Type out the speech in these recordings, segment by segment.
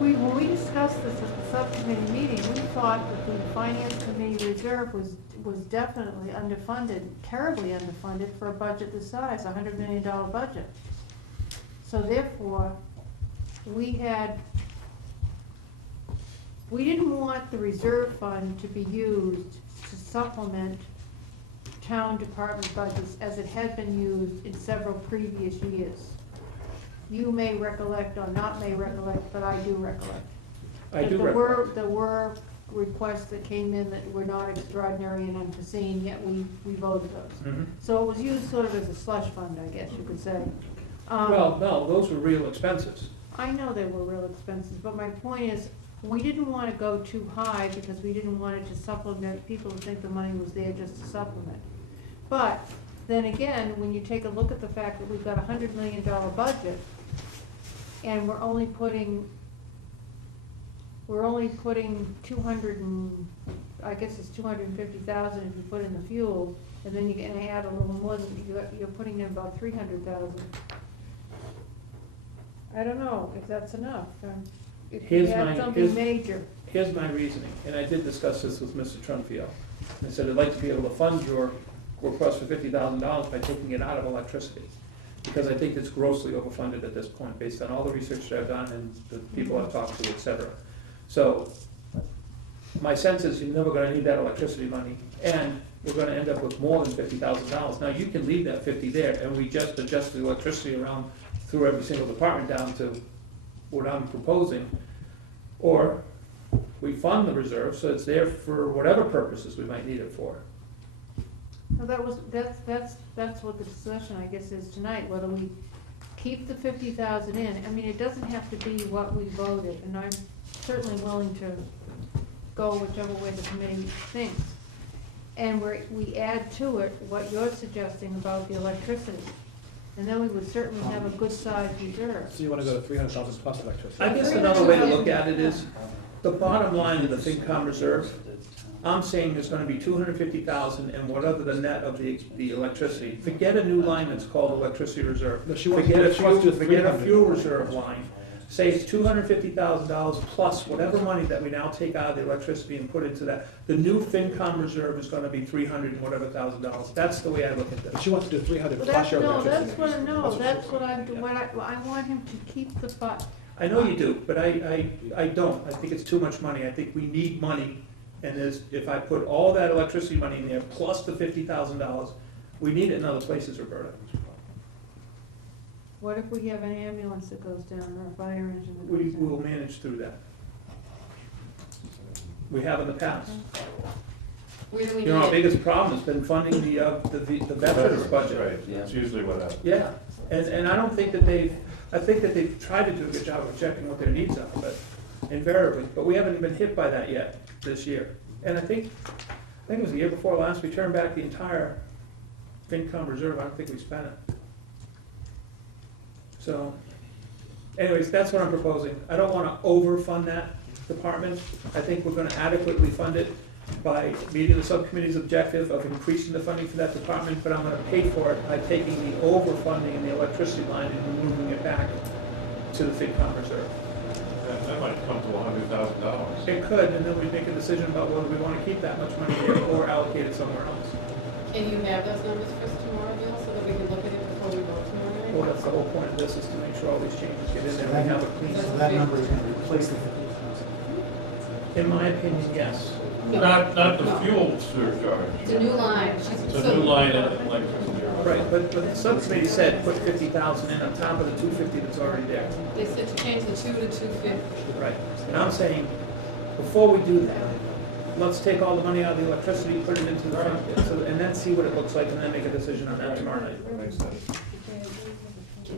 When we discussed this at the subcommittee meeting, we thought that the finance committee reserve was definitely underfunded, terribly underfunded for a budget this size, $100 million budget. So therefore, we didn't want the reserve fund to be used to supplement town department budgets as it had been used in several previous years. You may recollect or not may recollect, but I do recollect. I do There recollect. There were requests that came in that were not extraordinary and unforeseen, yet we voted those. Mhm. So it was used sort of as a slush fund, I guess you could say. Well, no, those were real expenses. I know they were real expenses, but my point is, we didn't want to go too high because we didn't want it to supplement, people to think the money was there just to supplement. But then again, when you take a look at the fact that we've got a $100 million budget, and we're only putting 200 and, I guess it's 250,000 if you put in the fuel, and then you're gonna add a little more than, you're putting in about 300,000. I don't know if that's enough, if you have something major. Here's my reasoning, and I did discuss this with Mr. Trunfield. I said, I'd like to be able to fund your request for $50,000 by taking it out of electricity. Because I think it's grossly overfunded at this point, based on all the research that I've done and the people I've talked to, et cetera. So, my sense is you're never gonna need that electricity money, and we're gonna end up with more than $50,000. Now, you can leave that 50 there, and we just adjust the electricity around through every single department down to what I'm proposing, or we fund the reserve, so it's there for whatever purposes we might need it for. Well, that's what the discussion, I guess, is tonight, whether we keep the 50,000 in. I mean, it doesn't have to be what we voted, and I'm certainly willing to go whichever way the committee thinks. And we add to it what you're suggesting about the electricity. And then we would certainly have a good sized reserve. So you wanna go to 300,000 plus electricity? I guess another way to look at it is, the bottom line of the FinCom reserve, I'm saying there's gonna be 250,000 and whatever the net of the electricity. Forget a new line that's called electricity reserve. No, she wants Forget a to do forget a 300. fuel reserve line. Say it's $250,000 plus whatever money that we now take out of the electricity and put into that. The new FinCom reserve is gonna be 300 and whatever $1,000. That's the way I look at But this. she wants to do 300 But plus that's, your no, electricity. that's what, no, that's she's what I'm, saying, what I want him to keep the I know you do, but I don't. I think it's too much money. I think we need money. And if I put all that electricity money in there, plus the $50,000, we need it in other places, Roberta. What if we have an ambulance that goes down or a fire engine that We goes down? will manage through that. We have in the past. Where do we You need know, our it? biggest problem has been funding the veterans budget. Right, that's usually what happens. Yeah, and I don't think that I think that they've tried to do a good job of checking what their needs are, but invariably, but we haven't been hit by that yet this year. And I think it was the year before last, we turned back the entire FinCom reserve. I don't think we spent it. So, anyways, that's what I'm proposing. I don't wanna overfund that department. I think we're gonna adequately fund it by meeting the subcommittee's objective of increasing the funding for that department, but I'm gonna pay for it by taking the overfunding in the electricity line and moving it back to the FinCom reserve. That might come to $100,000. It could, and then we make a decision about whether we wanna keep that much money there or allocate it somewhere else. Can you have those numbers for us tomorrow, Bill, so that we can look at it before we vote tomorrow night? Well, that's the whole point of this, is to make sure all these changes get in there and we have a clean. So that number is gonna replace the 50,000. In my opinion, yes. No. Not the No. fuel surcharge. It's a new line. It's a new line in electricity. Right, but the subcommittee said put 50,000 in on top of the 250 that's already there. They said to change the 2 to 250. Right, and I'm saying, before we do that, let's take all the money out of the electricity, put it into the fund, and then see what it looks like, and then make a decision on that tomorrow night, Makes sense.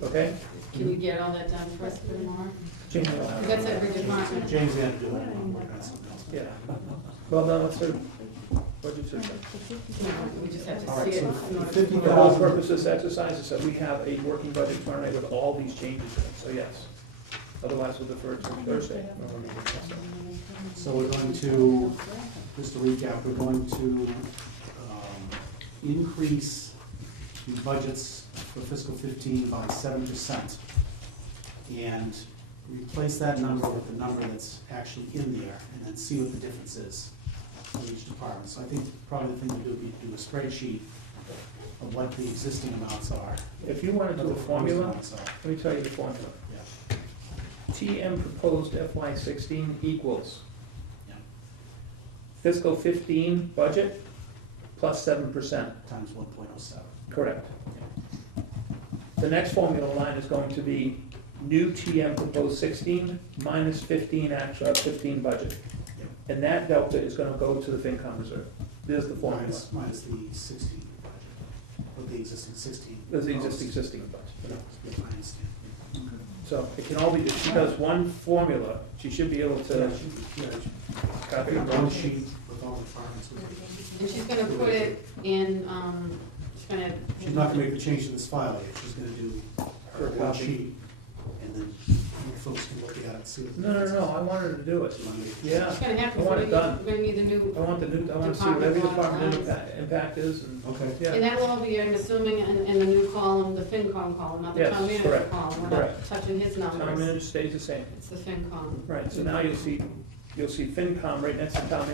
okay? Can you get all that done for us for tomorrow? Jamie will have it. That's every department. James had to do that, I'm working on something else. Yeah. Well, then, let's sort of, what'd you say? We just have All to right, see so it. in order to 50,000. The whole purpose of this exercise is that we have a working budget tomorrow night with all these changes in it, so yes. Otherwise, we'll defer to Thursday. So we're going to, just to recap, we're going to increase the budgets for fiscal 15 by 7%. And replace that number with the number that's actually in there, and then see what the difference is in each department. So I think probably the thing to do would be to do a spreadsheet of what the existing amounts are. If you wanna do a what the formula, proposed amounts are. let me tell you the formula. Yeah. TM proposed FY16 equals Yeah. fiscal 15 budget plus 7%, Times 1.07. correct. The next formula line is going to be new TM proposed 16 minus 15 actual, 15 budget. Yep. And that delta is gonna go to the FinCom reserve. There's the formula. Minus the 16 budget, or the existing 16. There's the existing budget. Yeah, I understand. So it can all be, if she does one formula, she should be able Yeah, to copy and one paste. sheet with all the departments. And she's gonna put it in, she's gonna. She's not gonna make the change to this file yet, she's gonna do For a one copy. sheet, and then you folks can look at it and see what. the No, difference is. I want her to do it. You wanna make- Yeah, She's gonna have I want it to, done. we're gonna need the new, I want I wanna see what every department impact is, and, Okay. yeah. and that'll all be, I'm assuming, in the new column, the FinCom column, not the Yes, town manager correct, column. We're correct. not touching his Town numbers. manager stays the same. It's the FinCom. Right, so now you'll see FinCom right next to town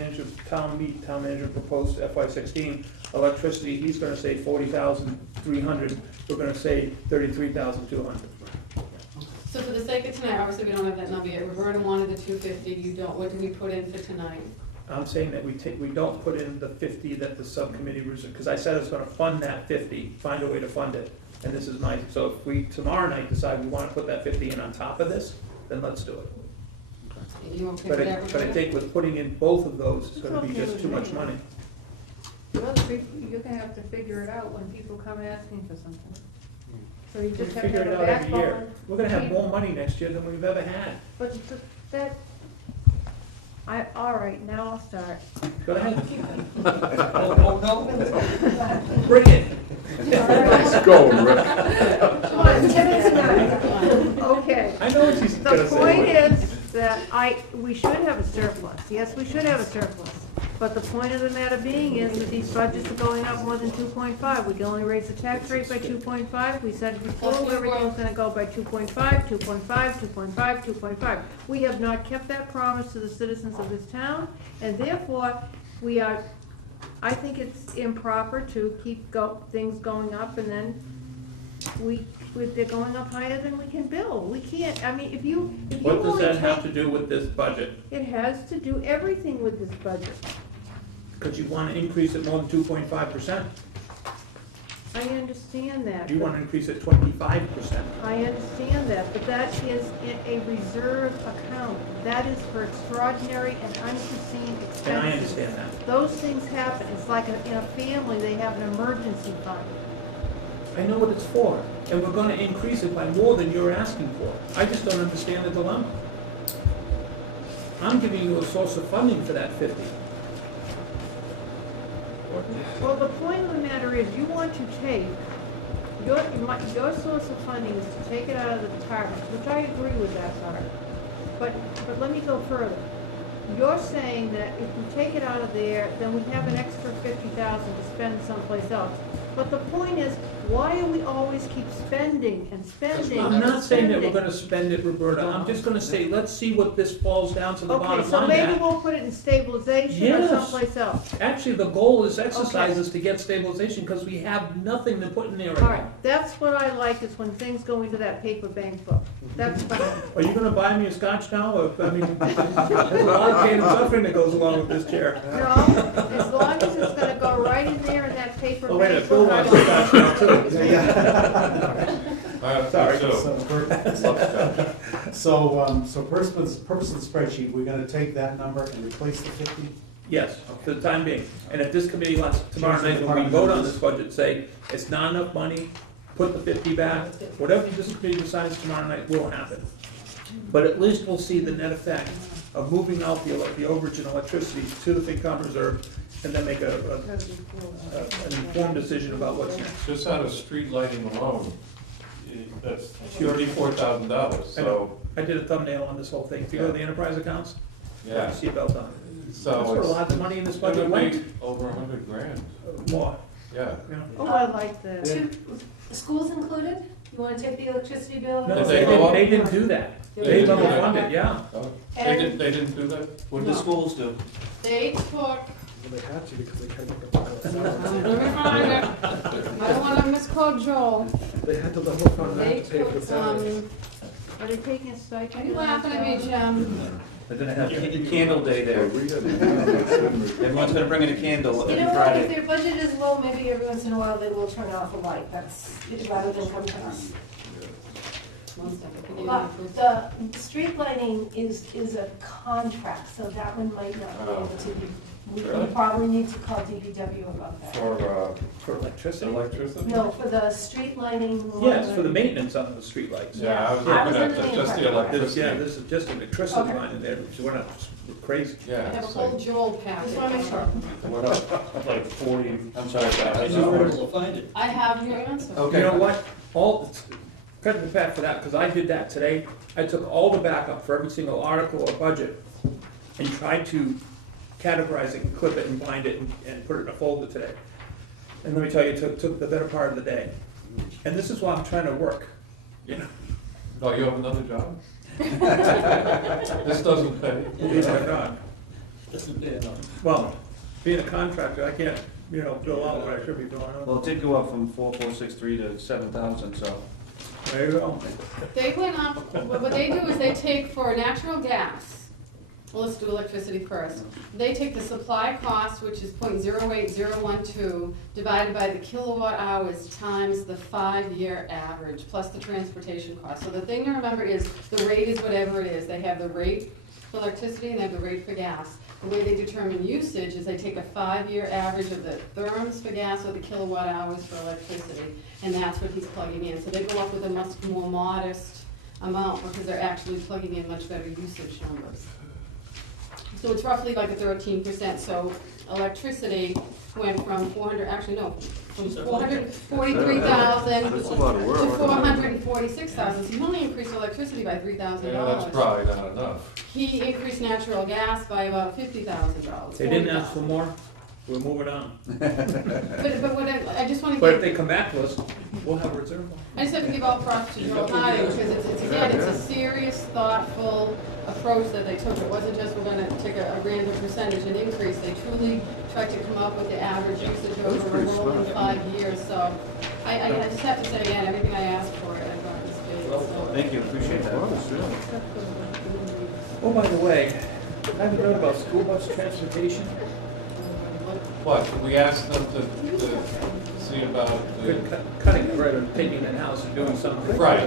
manager proposed FY16, electricity, he's gonna say 40,300, we're gonna say 33,200. So for the sake of tonight, obviously, we don't have that number yet. Roberta wanted the 250, you don't, what do we put in for tonight? I'm saying that we don't put in the 50 that the subcommittee reserved, because I said I was gonna fund that 50, find a way to fund it. And this is my, so if we tomorrow night decide we wanna put that 50 in on top of this, then let's do it. You okay But with I, that, but I Roberta? think with putting in both of those, it's gonna be It's okay just with too me. much money. Well, you're gonna have to figure it out when people come asking for something. So you We just have to figure have it a out every year. backbone. We're gonna have more money next year than we've ever had. But that, all right, now I'll start. Go ahead. Oh, no. Bring it. Let's go, Rick. Come on, give it tonight. Okay. I know what she's The gonna say. point is that we should have a surplus. Yes, we should have a surplus. But the point of the matter being is that these budgets are going up more than 2.5. We can only raise the tax rate by 2.5. We said before, everything's gonna go by 2.5, 2.5, 2.5, 2.5. We have not kept that promise to the citizens of this town, and therefore, I think it's improper to keep things going up, and then they're going up higher than we can bill. We can't, I mean, if you What does only that have to take, do with this budget? it has to do everything with this budget. Because you wanna increase it more than 2.5%. I understand that. You but- wanna increase it 25%. I understand that, but that is in a reserve account. That is for extraordinary and unforeseen expenses. And I understand that. Those things happen. It's like in a family, they have an emergency fund. I know what it's for, and we're gonna increase it by more than you're asking for. I just don't understand the dilemma. I'm giving you a source of funding for that 50. Well, the point of the matter is, you want to take, your source of funding is to take it out of the departments, which I agree with that part. But let me go further. You're saying that if we take it out of there, then we have an extra 50,000 to spend someplace else. But the point is, why do we always keep spending and spending I'm and not saying that we're spending? gonna spend it, Roberta, I'm just gonna say, let's see what this falls down to the Okay, bottom so line maybe at. we'll put it in stabilization or Yes. someplace else. Actually, the goal is exercise Okay. is to get stabilization, because we have nothing to put in there right All right, now. that's what I like, is when things go into that paper bank book. That's fine. Are you gonna buy me a scotch now, or, I mean, there's a lot of pain and suffering that goes along with this chair. No, as long as it's gonna go right in there in that paper Oh, wait a minute, bank Bill book. I wants a don't- scotch now too. Sorry. So purpose of the spreadsheet, we're gonna take that number and replace the 50? Yes, for the time being. And if this committee wants, tomorrow Change the night, when we department vote on numbers. this budget, say, it's not enough money, put the 50 back, whatever this committee decides tomorrow night will happen. But at least we'll see the net effect of moving out the overage in electricity to the FinCom reserve, and then make an informed decision about what's next. Just out of street lighting alone, that's $34,000, so, I did a thumbnail on this whole thing. If you go to the enterprise accounts, yeah. you see about that. That's So where a it's, lot of the money in this it budget would went. be over 100 grand, More, yeah. you know. Oh, I like that. Schools included? You wanna take the electricity bill? No, Did they they go up? didn't do that. They They didn't level do that? funded, yeah. Oh, And- they didn't do that? What did the schools do? They took, Well, they had to because they couldn't make a final let salary. me find it, I don't wanna misquote Joel. They had to level fund They that to pay for the took, salaries. Are they taking a stipend? are you laughing at me, Jim? They're gonna have candle day there. Well, we had Everyone's gonna bring in a candle You every know what, if Friday. their budget is low, maybe every once in a while they will turn off a light, that's, rather than come to us. One second, can you But improve? the street lighting is a contract, so that one might not be able to be, we Really? probably need to call DPW about that. For electricity? Electricity? No, for the street lighting. Yes, for the maintenance of the streetlights. Yeah, I was I was looking under at the just the impression- electricity. Yeah, this is just electricity Okay. line in there, which we're not crazy. I Yeah, have a it's whole like, Joel packet. Just wanna make sure. what up, like 40. I'm sorry, guys. I have your answer. You know what, credit to Pat for that, because I did that today. I took all the backup for every single article or budget and tried to categorize it and clip it and bind it and put it in a folder today. And let me tell you, it took the better part of the day. And this is why I'm trying to work, you know, Oh, you have another job? This doesn't pay. believe it or not. Well, being a contractor, I can't, bill out what I should be billing out. Well, it did go up from 4,463 to 7,000, so. There you go. They went up, what they do is they take for natural gas, well, let's do electricity first. They take the supply cost, which is 0.08012, divided by the kilowatt hours times the 5-year average, plus the transportation cost. So the thing to remember is, the rate is whatever it is. They have the rate for electricity and they have the rate for gas. The way they determine usage is they take a 5-year average of the therms for gas or the kilowatt hours for electricity, and that's what he's plugging in. So they go up with a much more modest amount because they're actually plugging in much better usage numbers. So it's roughly like a 13%, so electricity went from 443,000 That's a lot of work. to 446,000, so you only increased electricity by $3,000. Yeah, that's probably not enough. He increased natural gas by about $50,000. They didn't ask for more, we're moving on. But what I just wanna But if give, they come back to us, we'll have a reserve. I just have to give all props to Joel Harding, because it's a serious, thoughtful approach that they took. It wasn't just, we're gonna take a random percentage and increase, they truly tried to come up with the average usage over a pretty rolling smart. 5 years, so I just have to say again, everything I asked for, I got this big, so. Thank you, appreciate that. Oh, by the way, I haven't heard about school bus transportation. What, we asked them to see about They're the, cutting it right, or taking it in-house and doing something. right,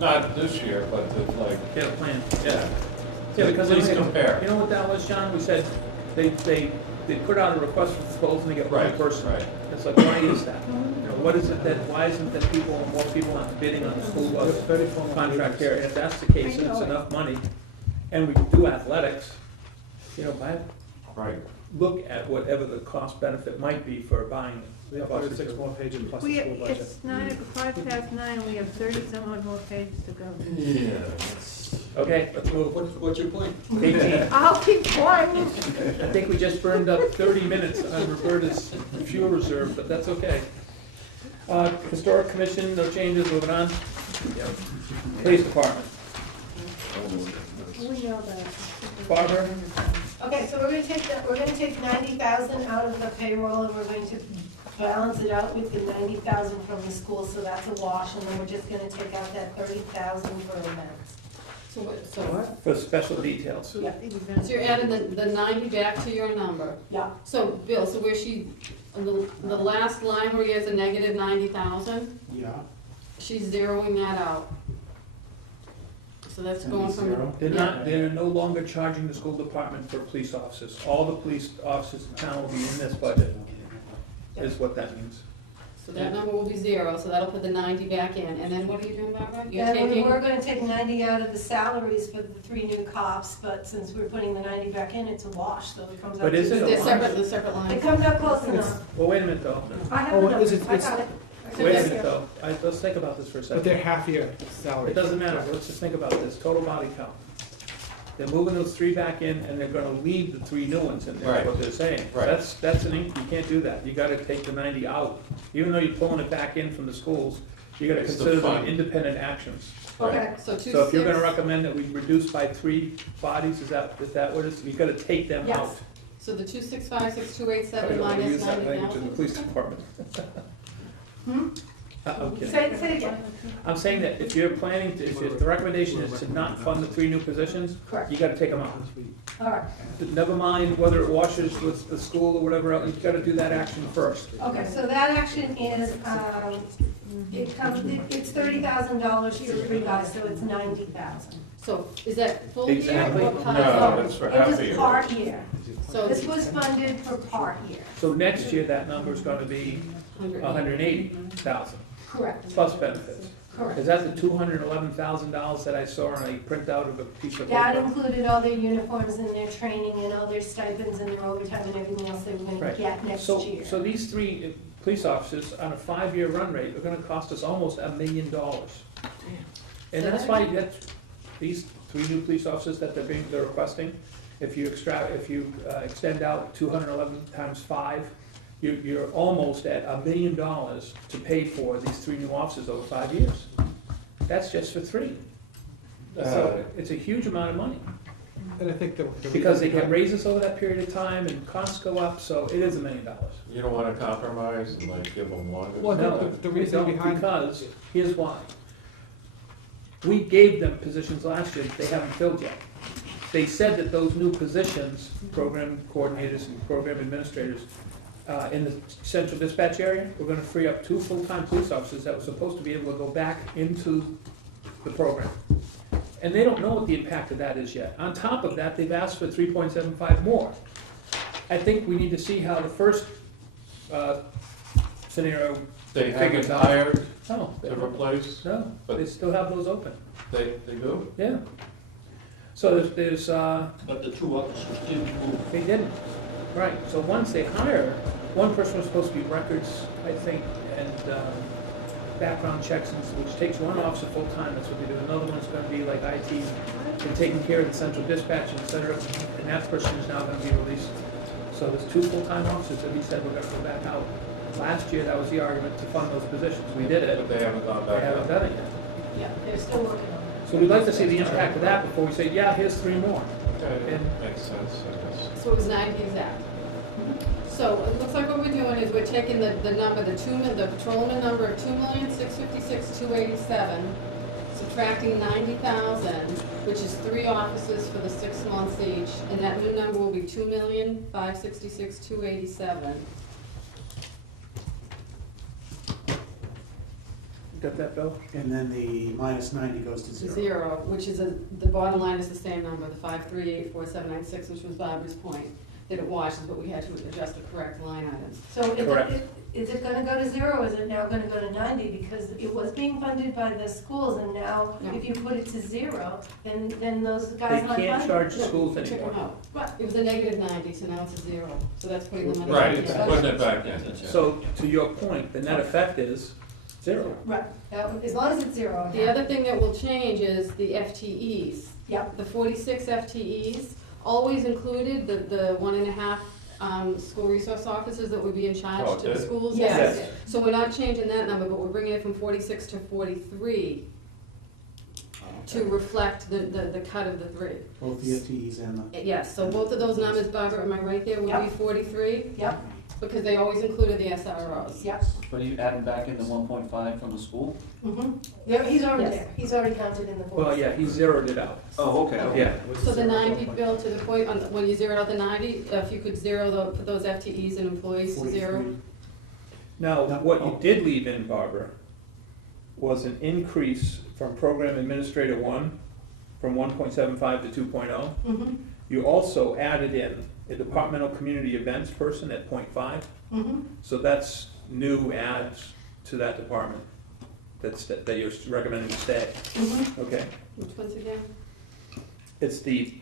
not this year, but to like, Get a plan. yeah. Yeah, because Please they- compare. You know what that was, John? We said, they put out a request for proposal and they get one Right, person. right. It's like, why is that? What is it that, why isn't that more people aren't bidding on the school bus contract here? And if that's the case, and it's enough money, and we do athletics, Right. look at whatever the cost benefit might be for buying We a have bus. 36 more pages plus We, the school budget. it's 5:09, and we have 30-some odd more pages to go. Okay, let's move. What's your point? 18. I'll keep quiet. I think we just burned up 30 minutes on Roberta's fuel reserve, but that's okay. Historic Commission, no changes, moving on. Police Department. We know that. Barbara? Okay, so we're gonna take 90,000 out of the payroll, and we're going to balance it out with the 90,000 from the school, so that's a wash, and then we're just gonna take out that 30,000 for events. So For special details. Yeah, so you're adding the 90 back to your number. yeah, So, Bill, so where the last line where he has a negative 90,000, Yeah. she's zeroing that out. So that's going from. They're no longer charging the school department for police officers. All the police officers in town will be in this budget, is what that means. So that number will be 0, so that'll put the 90 back in, and then what are you doing, Barbara? You're and we taking, were gonna take 90 out of the salaries for the 3 new cops, but since we're putting the 90 back in, it's a wash, so it comes out. But is it to- a the wash? separate It lines. comes out close enough. Well, wait a minute though. I have Oh, the is numbers, it- I it's- got it. So Wait a that's- minute though. Let's think about this for a But second. they're half-year salaries. It doesn't matter. Let's just think about this. Total body count. They're moving those 3 back in and they're gonna leave the 3 new ones in there, Right. what they're saying. Right. That's you can't do that. You gotta take the 90 out. Even though you're pulling it back in from the schools, You gotta It's the consider them fund. independent actions. Okay, So two So if you're gonna six, recommend that we reduce by 3 bodies, is that what it is? You gotta take them Yes. out. so the 2656287 I don't wanna minus use that language in the 90,000? police department. Hmm? I'm kidding. Say it again. I'm saying that if you're planning to, if the recommendation is to not fund the 3 new positions, Correct. you gotta take them out. All right, Never mind whether it washes with the school or whatever else, you've gotta do that action first. okay, so that action is, it's $30,000 for you guys, so it's 90,000. So is that full year Exactly. or part? No, that's for half a It was year. part year. So This was funded for part year. So next year, that number's gonna be 180,000 Correct, plus benefits. correct. Is that the $211,000 that I saw on a printout of a piece of That paper? included all their uniforms and their training and all their stipends and their overtime and everything else they were gonna Right. get next So, year. so these 3 police officers on a 5-year run rate are gonna cost us almost $1 million. And that's why, these 3 new police officers that they're requesting, if you extend out 211 times 5, you're almost at $1 million to pay for these 3 new officers over 5 years. That's just for 3. So it's a huge amount of money, And I think the because they reason get behind- raises over that period of time and costs go up, so it is $1 million. You don't wanna compromise and like give them longer? Well, No, the we reason don't, behind. because, here's why. We gave them positions last year that they haven't filled yet. They said that those new positions, program coordinators and program administrators, in the central dispatch area, we're gonna free up 2 full-time police officers that were supposed to be able to go back into the program. And they don't know what the impact of that is yet. On top of that, they've asked for 3.75 more. I think we need to see how the first scenario They haven't figures out. hired No, to replace, no, they still have those open, they do? yeah. So there's, But the 2 officers didn't move. they didn't, right, so once they hire, one person was supposed to be records, I think, and background checks, which takes 1 officer full-time, that's what they do. Another one's gonna be like IT, and taking care of the central dispatch, et cetera, and that person is now gonna be released. So there's 2 full-time officers that we said we're gonna go back out. Last year, that was the argument to fund those positions, we did it, But they haven't gone they back haven't up. done it yet. Yeah, they're still working on it. So we'd like to see the impact of that before we say, yeah, here's 3 more. Okay, And- makes sense, I guess. So it was 90 exact. So it looks like what we're doing is we're taking the number, the patrolman number of 2,656,287, subtracting 90,000, which is 3 officers for the 6 months each, and that new number will be 2,566,287. Got that, Bill? And then the minus 90 goes to 0. 0, which is the bottom line is the same number, the 5384796, which was Barbara's point, that it washes, but we had to adjust the correct line items. So Correct. is it gonna go to 0, or is it now gonna go to 90? Because it was being funded by the schools, and now No. if you put it to 0, then those They guys aren't can't funded. charge the No, schools we took anymore. them out. Right. It was a negative 90, so now it's a 0, so that's putting them on the. Right, it's putting it back in. So, to your point, the net effect is 0. Right, as long as it's 0. I'm The other happy. thing that will change is the FTEs. Yep, The 46 FTEs always included the 1.5 school resource officers that would be in Oh, charge it to the did? schools. Yes. Yes. So we're not changing that number, but we're bringing it from 46 to 43 to reflect the cut of the 3. Both the FTEs and the. Yes, so both of those numbers, Barbara, am I right there, would be Yep. 43? yep, Because they always included the SROs. yep. But are you adding back in the 1.5 from the school? Yeah, he's already Yes. there, he's already counted in the books. Well, yeah, he zeroed it out. Oh, okay, okay. Yeah, So the 90, Bill, to the point, when you zeroed out the 90, if you could put those FTEs and employees to 0? 43. now, what you did leave in, Barbara, was an increase from program administrator 1, from 1.75 to 2.0. Mhm, You also added in a departmental community events person at 0.5, mhm. so that's new adds to that department that you're recommending to stay, Mhm. okay? Which ones again? It's the,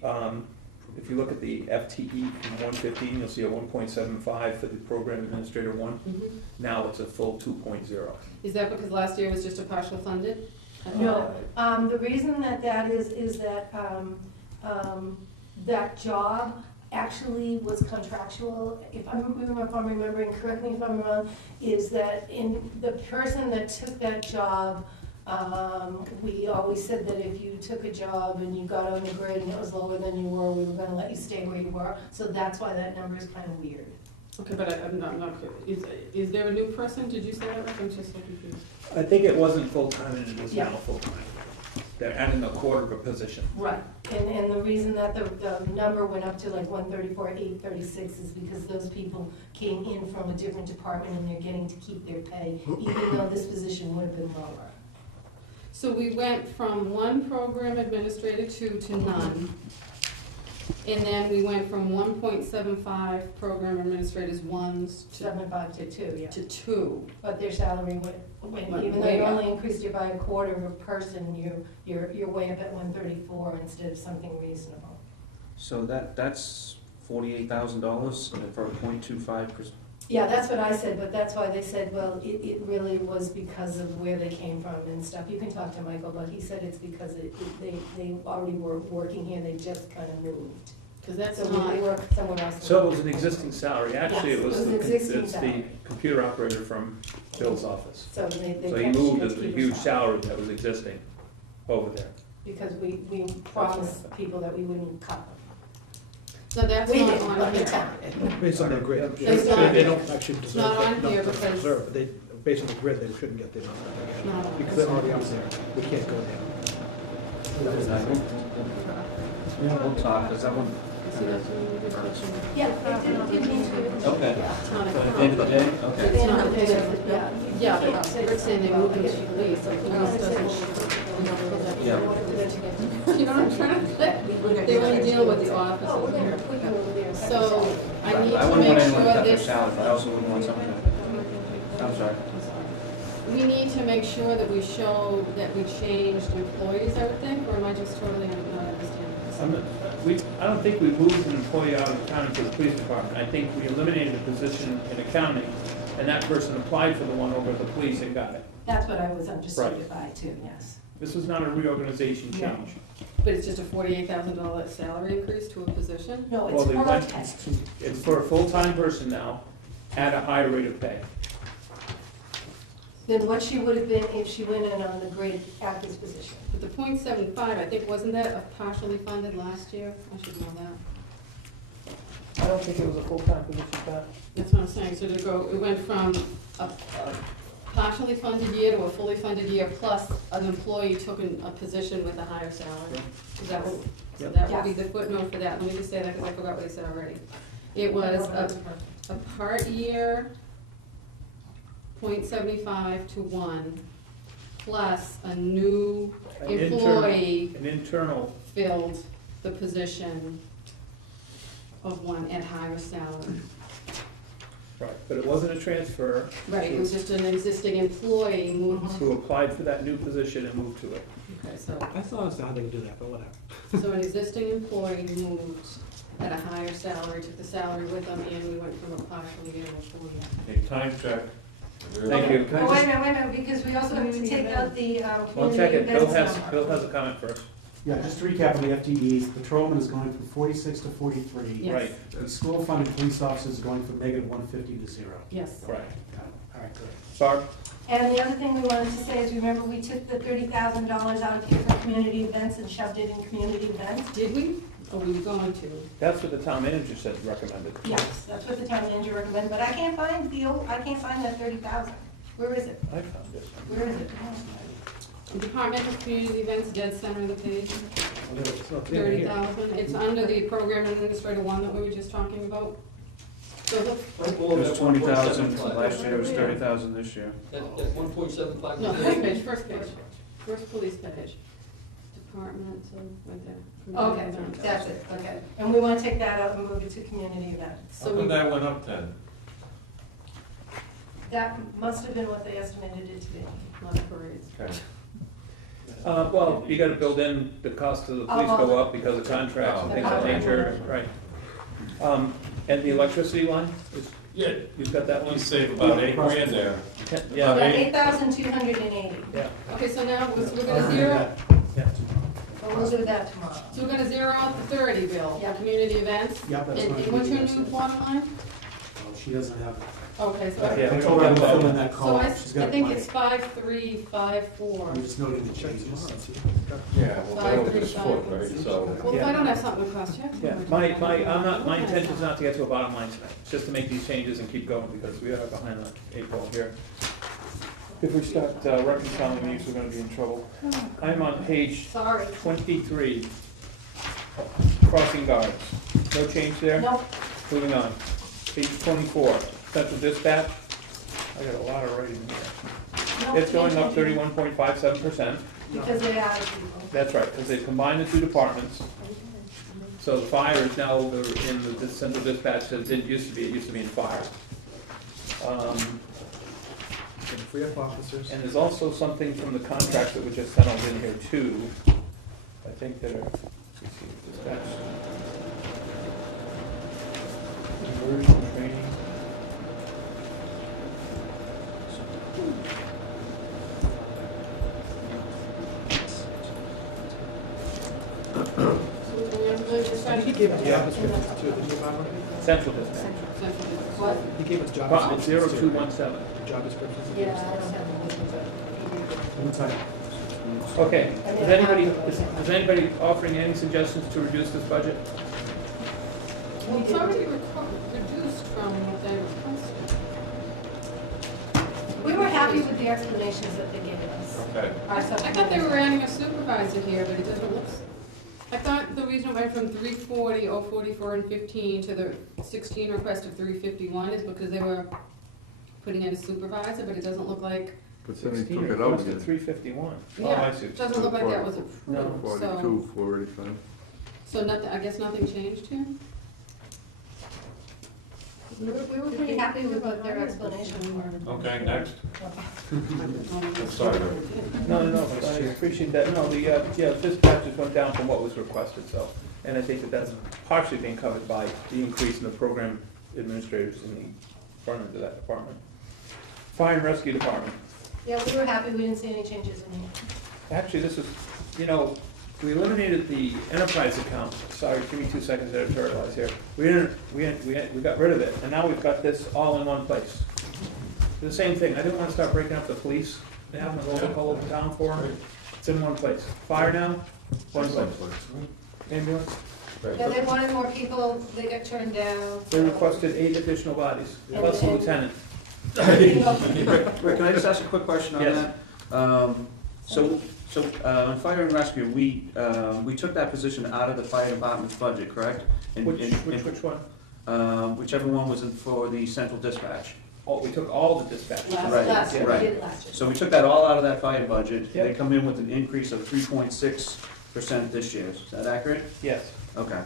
if you look at the FTE from 115, you'll see a 1.75 for the program administrator 1. Mhm. Now it's a full 2.0. Is that because last year was just a partial funded? No, the reason that is that, that job, actually was contractual, if I'm remembering correctly, if I'm wrong, is that in the person that took that job, we always said that if you took a job and you got on the grid and it was lower than you were, we were gonna let you stay where you were, so that's why that number is kind of weird. Okay, but I'm not clear. Is there a new person? Did you say that, Rick? I'm just so confused. I think it wasn't full-time and it is now Yeah. full-time. They're adding a quarter of a position. Right, and the reason that the number went up to like 134,836 is because those people came in from a different department and they're getting to keep their pay, even though this position would have been lower. So we went from one program administrator to none. And then we went from 1.75 program administrators ones to 7.5 to 2, yeah. 2. But their salary went, Went even though way you up. only increased it by a quarter of a person, you're way up at 134 instead of something reasonable. So that's $48,000 for a 0.25%. Yeah, that's what I said, but that's why they said, well, it really was because of where they came from and stuff. You can talk to Michael, but he said it's because they already were working here, they just kind of moved. Because that's So not, they work somewhere else. So it was an existing salary. Actually, it Yes, was it was the, existing it's the salary. computer operator from Bill's office. So they So he kept moved his a keeper huge salary. salary that was existing over there. Because we promised people that we wouldn't cut them. so that's We not didn't, but on the here. town did. Based on the grid. It's not- They don't actually It's deserve not that on here number to because- deserve, but they, based on the grid, they shouldn't get the amount that they Not get. on- Because they're already up there, we can't go down. Yeah, we'll talk, because that one, See, that's what we did mention. Yeah, it did mean to. Okay. It's not a- but at the end of the day, okay. It's not a big, Yeah. yeah, but Rick's saying they moved them to police, so police doesn't. Yeah. You know what I'm trying to say? They only deal with the Oh, we're officers gonna here. put you over there. So I need I to wouldn't make want anyone to sure cut their this, salary, but I also wouldn't want someone to, I'm sorry. we need to make sure that we show that we changed employees, I would think, or am I just totally not understanding? I don't think we moved an employee out of accounting to the police department. I think we eliminated a position in accounting, and that person applied for the one over at the police and got it. That's what I was understood Right. it by too, yes. This was not a reorganization No. change. But it's just a $48,000 salary increase to a position? No, Well, it's they per went, test. it's for a full-time person now, at a higher rate of pay. Than what she would have been if she went in on the grid at this position. But the .75, I think, wasn't that a partially funded last year? I should know that. I don't think it was a full-time position, Pat. That's what I'm saying, so it went from a partially funded year to a fully funded year, plus an employee took a position with a higher salary. Is that what, so Yep. that would be the footnote for that, let me just say that, because I forgot what he said already. It was a part year, .75 to 1, plus a new An intern- employee An internal, filled the position of 1 at higher salary. right, but it wasn't a transfer. Right, it was just an existing employee moved, Who applied for that new position and moved to it. okay, so, I thought as to how they could do that, but whatever. so an existing employee moved at a higher salary, took the salary with them, and we went from a partial year to a full year. Okay, time check. Thank you. Oh, wait a minute, because we also have to take out the One community second, Bill events has, number. Bill has a comment first. Yeah, just to recap on the FTEs, patrolman is going from 46 to 43. Yes. Right, The school-funded police officers is going from -150 to 0. Yes. correct. Got it. All right, good. Barb? And the other thing we wanted to say is, remember, we took the $30,000 out of here for community events and shoved it in community events? Did we? Or we were going to? That's what the town manager said recommended. Yes, that's what the town manager recommended, but I can't find I can't find that 30,000. Where is it? I found it. Where is it? Departmental community events, dead center of the page, It's not there here. 30,000. It's under the program administrator 1 that we were just talking about. So look, It was 20,000 last year, it was 30,000 this year. That's 1.75. no, first page, first police page. Department, so right there. Community Okay, events. that's it, okay. And we want to take that out and move it to community events. How So come we, that went up then? That must have been what they estimated it to be. not parades. Okay. Well, you gotta build in the cost of the police go up because of contracts and things of that nature, right? And the electricity line, Yeah, you've got that you one? save about $8,000 there. Yeah, Right. 8,280. yeah. Okay, so now we're gonna zero, Yeah. But we'll do that tomorrow. So we're gonna zero out the 30 bill, Yeah. community events? Yep, that's And what and what's your I new said. bottom line? Oh, she doesn't have it. Okay, so Yeah, I we told don't her I'm have that. filling that so call. I, She's got I think money. it's 5354. I'm just noting the Check changes. tomorrow, see. Yeah, well, that was his foot, right, so. Well, if Yeah. I don't have something to cross check. Yeah, my intention is not to get to a bottom line tonight, it's just to make these changes and keep going, because we are behind the 8 ball here. If we start reconciling these, we're gonna be in trouble. I'm on page Sorry. 23, crossing guards. No change there? Nope, Moving on. Page 24, central dispatch. I got a lot of writing here. nope. It's going up 31.57%. Because they added people. That's right, because they combined the two departments. So the fire is now in the central dispatch that it didn't used to be, it used to be in fire. Can free up officers. And there's also something from the contracts that we just settled in here too. I think that are, let's see, dispatch. Immersion training. So we have to just try to He keep gave us job descriptions too, didn't you, Barbara? Central dispatch. What? He gave us job But descriptions. too. 0217. Job descriptions. he Yeah, gave us. I don't have the pictures of Let me tell you. Okay, is anybody offering any suggestions to reduce this budget? Well, it's already reduced from what they requested. We were happy with the explanations that they gave us. Okay. Our I thought they subcommittee. were adding a supervisor here, but it doesn't look, I thought the reason it went from 340, 044, and 15 to the 16 request of 351 is because they were putting in a supervisor, but it doesn't look like, But then he 16 took it out requested again. 351. Oh, yeah, I see. it doesn't look like that was No. approved, so, 42, 485. so nothing, I guess nothing changed here? We were pretty happy with what their explanation were. Okay, next. Sorry. No, I appreciate that. No, dispatches went down from what was requested, so. And I think that that's partially being covered by the increase in the program administrators in the front end of that department. Fire and rescue department. Yeah, we were happy, we didn't see any changes in here. Actually, this is, we eliminated the enterprise account. Sorry, give me 2 seconds to editorialize here. We got rid of it, and now we've got this all in one place. The same thing, I didn't want to start breaking up the police, they have them all over town for them. It's in one place. Fire now, one place. Ambulance, Yeah, they wanted more people, they got turned down. they requested 8 additional bodies, plus the lieutenant. Rick, can I just ask a quick question on Yes. that? So, on fire and rescue, we took that position out of the fire department's budget, correct? And- Which and- one? Whichever one was in for the central dispatch. Oh, we took all the dispatches. Last year, we right. did it last year. So we took that all out of that fire budget. They Yep. come in with an increase of 3.6% this year. Is that accurate? Yes. Okay.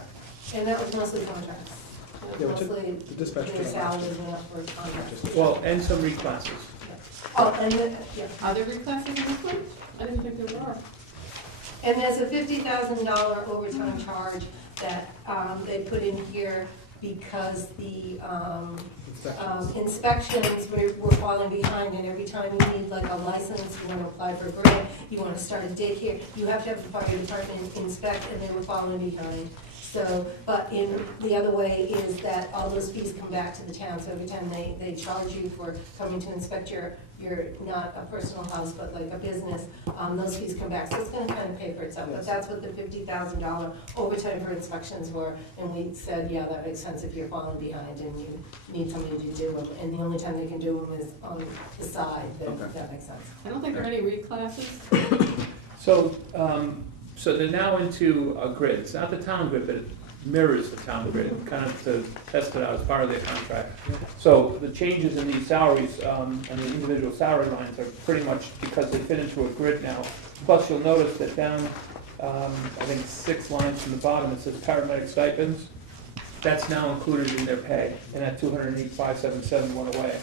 And that was mostly contracts. Yeah, we took Mostly the dispatch their took it last salaries went up for contracts. Well, and some reclasses. Oh, and then, yeah. Are there reclasses in this one? I didn't think there were. And there's a $50,000 overtime charge that they put in here because the inspections were falling behind, and every time you need like a license, you want to apply for a grant, you want to start a daycare, you have to have the fire department inspect, and they were falling behind. So, but the other way is that all those fees come back to the town, so every time they charge you for coming to inspect your not a personal house, but like a business, those fees come back, so it's gonna kind of pay for itself, but that's what the $50,000 overtime for inspections were, and we said, yeah, that makes sense if you're falling behind and you need somebody to do them, and the only time they can do them is on the side, Okay. that makes sense. I don't think there are any reclasses. So, so they're now into a grid. It's not the town grid, but it mirrors the town grid, kind of to test it out as part of their contract. So the changes in these salaries, and the individual salary lines are pretty much because they fit into a grid now. Plus, you'll notice that down, I think 6 lines from the bottom, it says paramedic stipends. That's now included in their pay, and that 208,577 went away.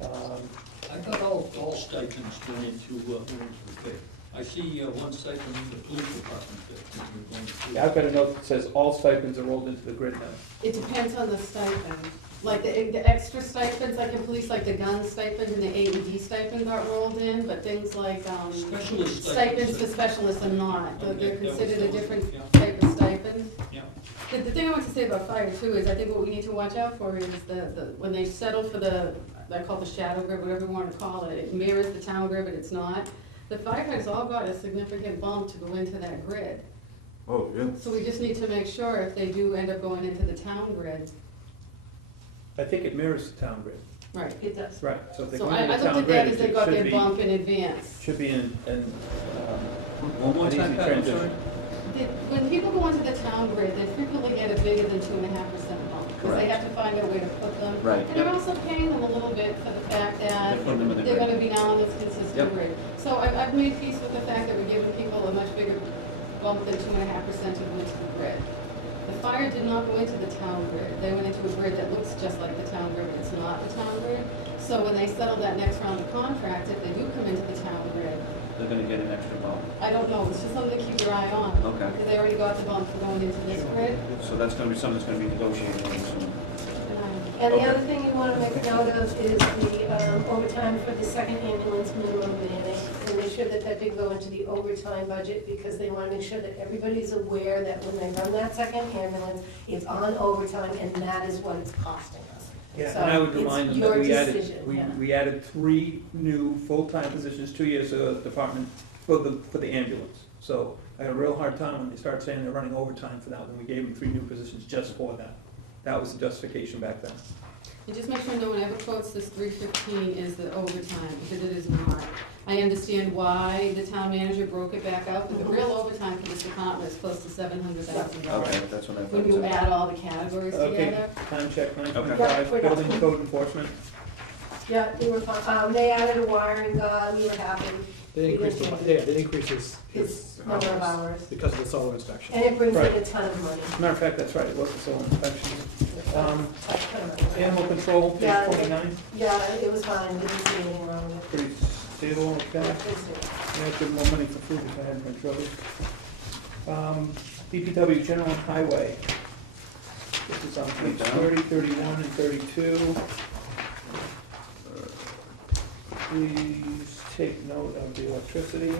I thought all stipends went into, okay. I see one stipend in the police department that you're going to. Yeah, I've got a note that says all stipends are rolled into the grid now. It depends on the stipend. like the extra stipends, like in police, like the gun stipend and the AED stipend got rolled in, but things like, Specialist stipends for specialists are not. They're Okay, that was- considered a that was- different yeah. type of stipend. Yeah. The thing I want to say about fire too is I think what we need to watch out for is when they settle for I call it the shadow grid, whatever you wanna call it, it mirrors the town grid, but it's not. The firefighters all got a significant bump to go into that grid. Oh, yeah. So we just need to make sure if they do end up going into the town grid. I think it mirrors the town grid. Right. It does. Right, so if they So go I into the looked town at that grid, as they it got should their be, bump in advance. should be in, One more an easy time, Pat, I'm transition. sorry? When people go into the town grid, they frequently get a bigger than 2.5% bump, because they Correct. have to find a way to put them. Right, And they're yep. also paying them a little bit for the fact that They're putting them in the they're grid. gonna be now on this consistent Yep. grid. So I've made peace with the fact that we're giving people a much bigger bump than 2.5% to go into the grid. The fire did not go into the town grid, they went into a grid that looks just like the town grid, but it's not the town grid. So when they settle that next round of contracts, if they do come into the town grid, They're gonna get an extra bump. I don't know, it's just something to keep your eye on. Okay. Because they already got the bump for going into this grid, So that's gonna be something that's gonna be negotiated soon. and And the Okay. other thing you wanna make note of is the overtime for the second ambulance minimum banding. And make sure that did go into the overtime budget, because they wanna make sure that everybody's aware that when they run that second ambulance, it's on overtime, and that is what it's costing us. yeah, So and I would it's remind them that your we added, decision, yeah. we added 3 new full-time positions 2 years ago at the department for the ambulance. So I had a real hard time when they started saying they're running overtime for that, when we gave them 3 new positions just for that. That was the justification back then. And just make sure no one ever quotes this 315 is the overtime, because it is not. I understand why the town manager broke it back out, but the real overtime for this department is close to $700,000. Okay, that's what I When you thought. add all the categories Okay, together. time check, Yeah, 9:25, we're building done. code enforcement. Yeah, they were fine, they added a wiring guy, we were happy, They increased, they increased his number of hours. because of the solar inspection. And it brings in Right. a ton of money. Matter of fact, that's right, it was the soil inspection. A ton of money. Animal control, page Yeah, 29, Yeah, it was fine, didn't see anything wrong with it. pretty stable, okay. Yeah, it was good. Yeah, give more money for food if I had my trouble. DPW General and Highway. This is on page 30, 31, and 32. Please take note of the electricity.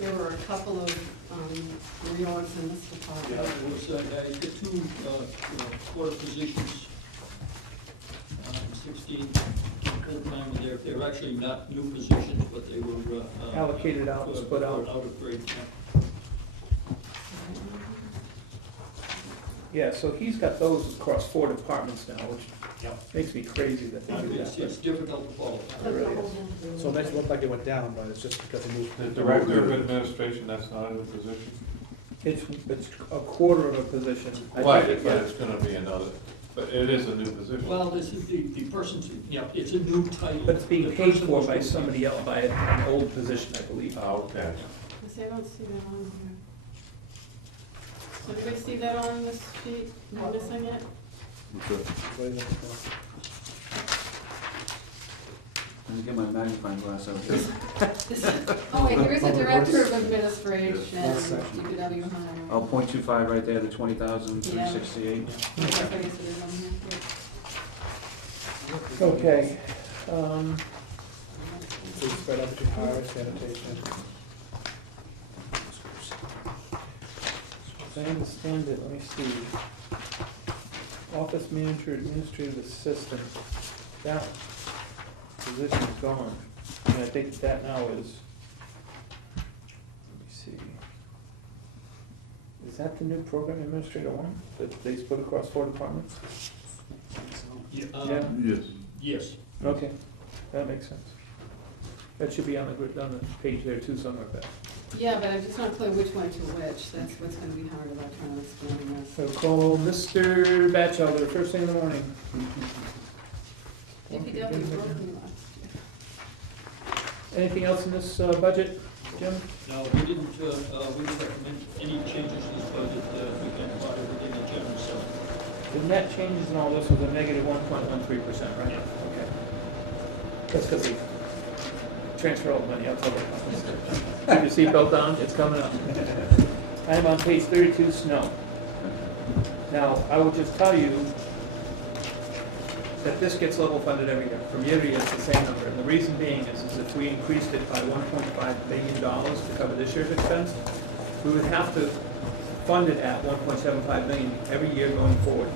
There were a couple of reorgs in this Yeah, department. it was, you get 2 quarter positions, 16 full-time, and they're actually not new positions, but they were. Allocated out, for- split out. Out of grade, yeah. Yeah, so he's got those across 4 departments now, which makes me crazy that they do It's that. difficult to follow. It really is. So it makes it look like it went down, but it's just because they moved. The director of administration, that's not in the position? It's a quarter of a position. I think Right, it- but it's gonna be another, but it is a new position. Well, this is the person's, yeah, it's a new title. But it's being The paid person for was by moved. somebody else, by an old position, I believe. Oh, okay. I don't see that on here. Did we see that on this sheet? Am I missing it? Let me get my magnifying glass out. Oh, wait, here is a director of administration, Last section. DPW hiring. Oh, .25 right there, the 20,368. That's what it is on here. Okay, So it's spread out between highway, sanitation. as I understand it, let me see. Office manager, administrative assistant, that position is gone. And I think that now is, let me see. Is that the new program administrator one, that they split across 4 departments? Yeah, Yeah. Yes. Yes. Okay, that makes sense. That should be on the page there too, somewhere, Beth. Yeah, but I'm just not clear which went to which, that's what's gonna be hard about trying to explain this. So call Mr. Batchelder first thing in the morning. DPW broke me last Anything else in this budget, Jim? No, we didn't recommend any changes to this budget, we can apply everything in general, so. The net changes in all this was a negative 1.13%, right? Yeah. Okay. That's because we transfer all the money out to other companies. Keep your seatbelt on, it's coming up. I'm on page 32, snow. Now, I will just tell you that this gets level funded every year. From year to year, it's the same number. And the reason being is if we increased it by $1.5 billion to cover this year's expense, we would have to fund it at $1.75 billion every year going forward.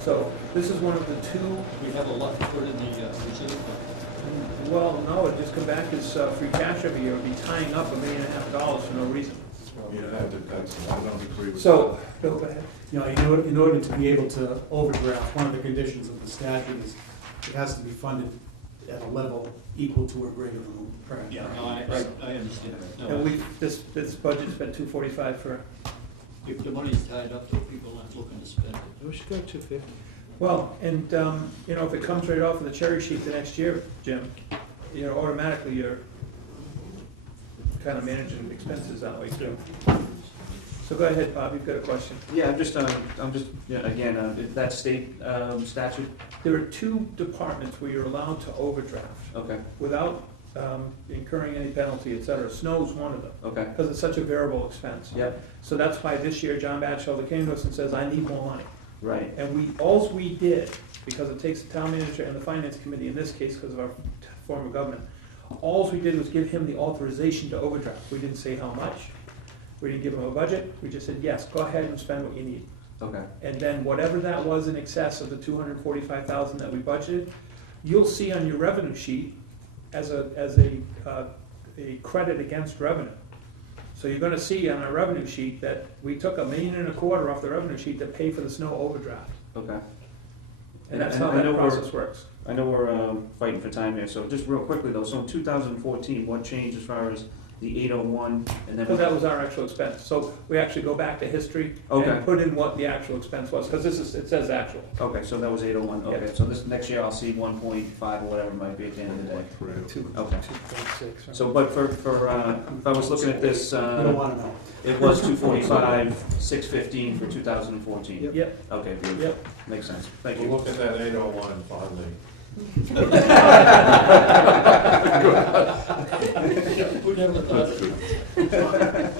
So this is one of the two, We have a lot to put in the reserve fund. well, no, it just come back as free cash every year. We'd be tying up $1.5 million for no reason. Yeah, that's, I don't agree with So, that. Bill, go ahead. You know, in order to be able to overdraft, one of the conditions of the statute is it has to be funded at a level equal to or greater than the current. Yeah, no, Right. I understand. No, And we, this budget's been $245 for, if the money's tied up, though, people aren't looking to spend it. We should go 250. well, and, you know, if it comes right off of the cherry sheet the next year, Jim, you know, automatically you're kind of managing expenses that way too. So go ahead, Bob, you've got a question. Yeah, I'm just, yeah, again, if that state statute, There are two departments where you're allowed to overdraft okay, without incurring any penalty, et cetera. Snow's one of them, okay, because it's such a variable expense. yep, So that's why this year John Batchelder came to us and says, I need more money. right, And alls we did, because it takes the town manager and the finance committee, in this case, because of our form of government, alls we did was give him the authorization to overdraft. We didn't say how much, we didn't give him a budget, we just said, yes, go ahead and spend what you need. okay, And then whatever that was in excess of the $245,000 that we budgeted, you'll see on your revenue sheet as a credit against revenue. So you're gonna see on our revenue sheet that we took $1.25 million off the revenue sheet to pay for the snow overdraft. okay. And that's And how I know that we're- process works. I know we're fighting for time here, so just real quickly though, so in 2014, what changed as far as the 801 and then? Because that was our actual expense. So we actually go back to history Okay. and put in what the actual expense was, because it says actual. Okay, so that was 801, okay, Yeah. so this, next year I'll see 1.5 or whatever it might be at the end of the day. Okay. 2.6. So, but for, if I was looking at this, We don't wanna know. it was 245, 615 for 2014. Yep, Okay, beautiful, yep. makes sense, thank We'll you. look at that 801 finally. Who never thought of it?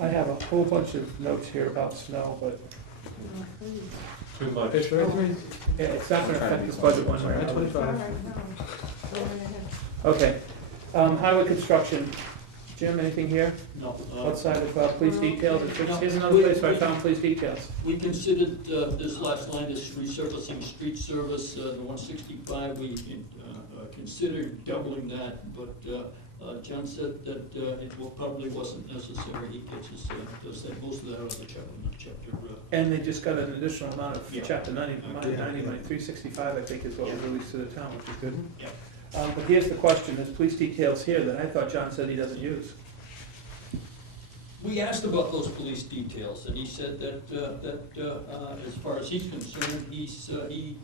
I have a whole bunch of notes here about snow, but Too much. yeah, it's not gonna affect this budget one way or another. 25. Okay, highway construction, Jim, anything here? No. Outside of police details, here's another place where I found police details. We considered this last line, this resurfacing street service, the 165, we considered doubling that, but John said that probably wasn't necessary. He gets us, does that, most of that out of the chapter. And they just got an additional amount of Yeah. chapter 90, Yeah. 90 money, 365, I think is what was released to the town, which is good. Yeah. But here's the question, there's police details here that I thought John said he doesn't use. We asked about those police details, and he said that, as far as he's concerned, he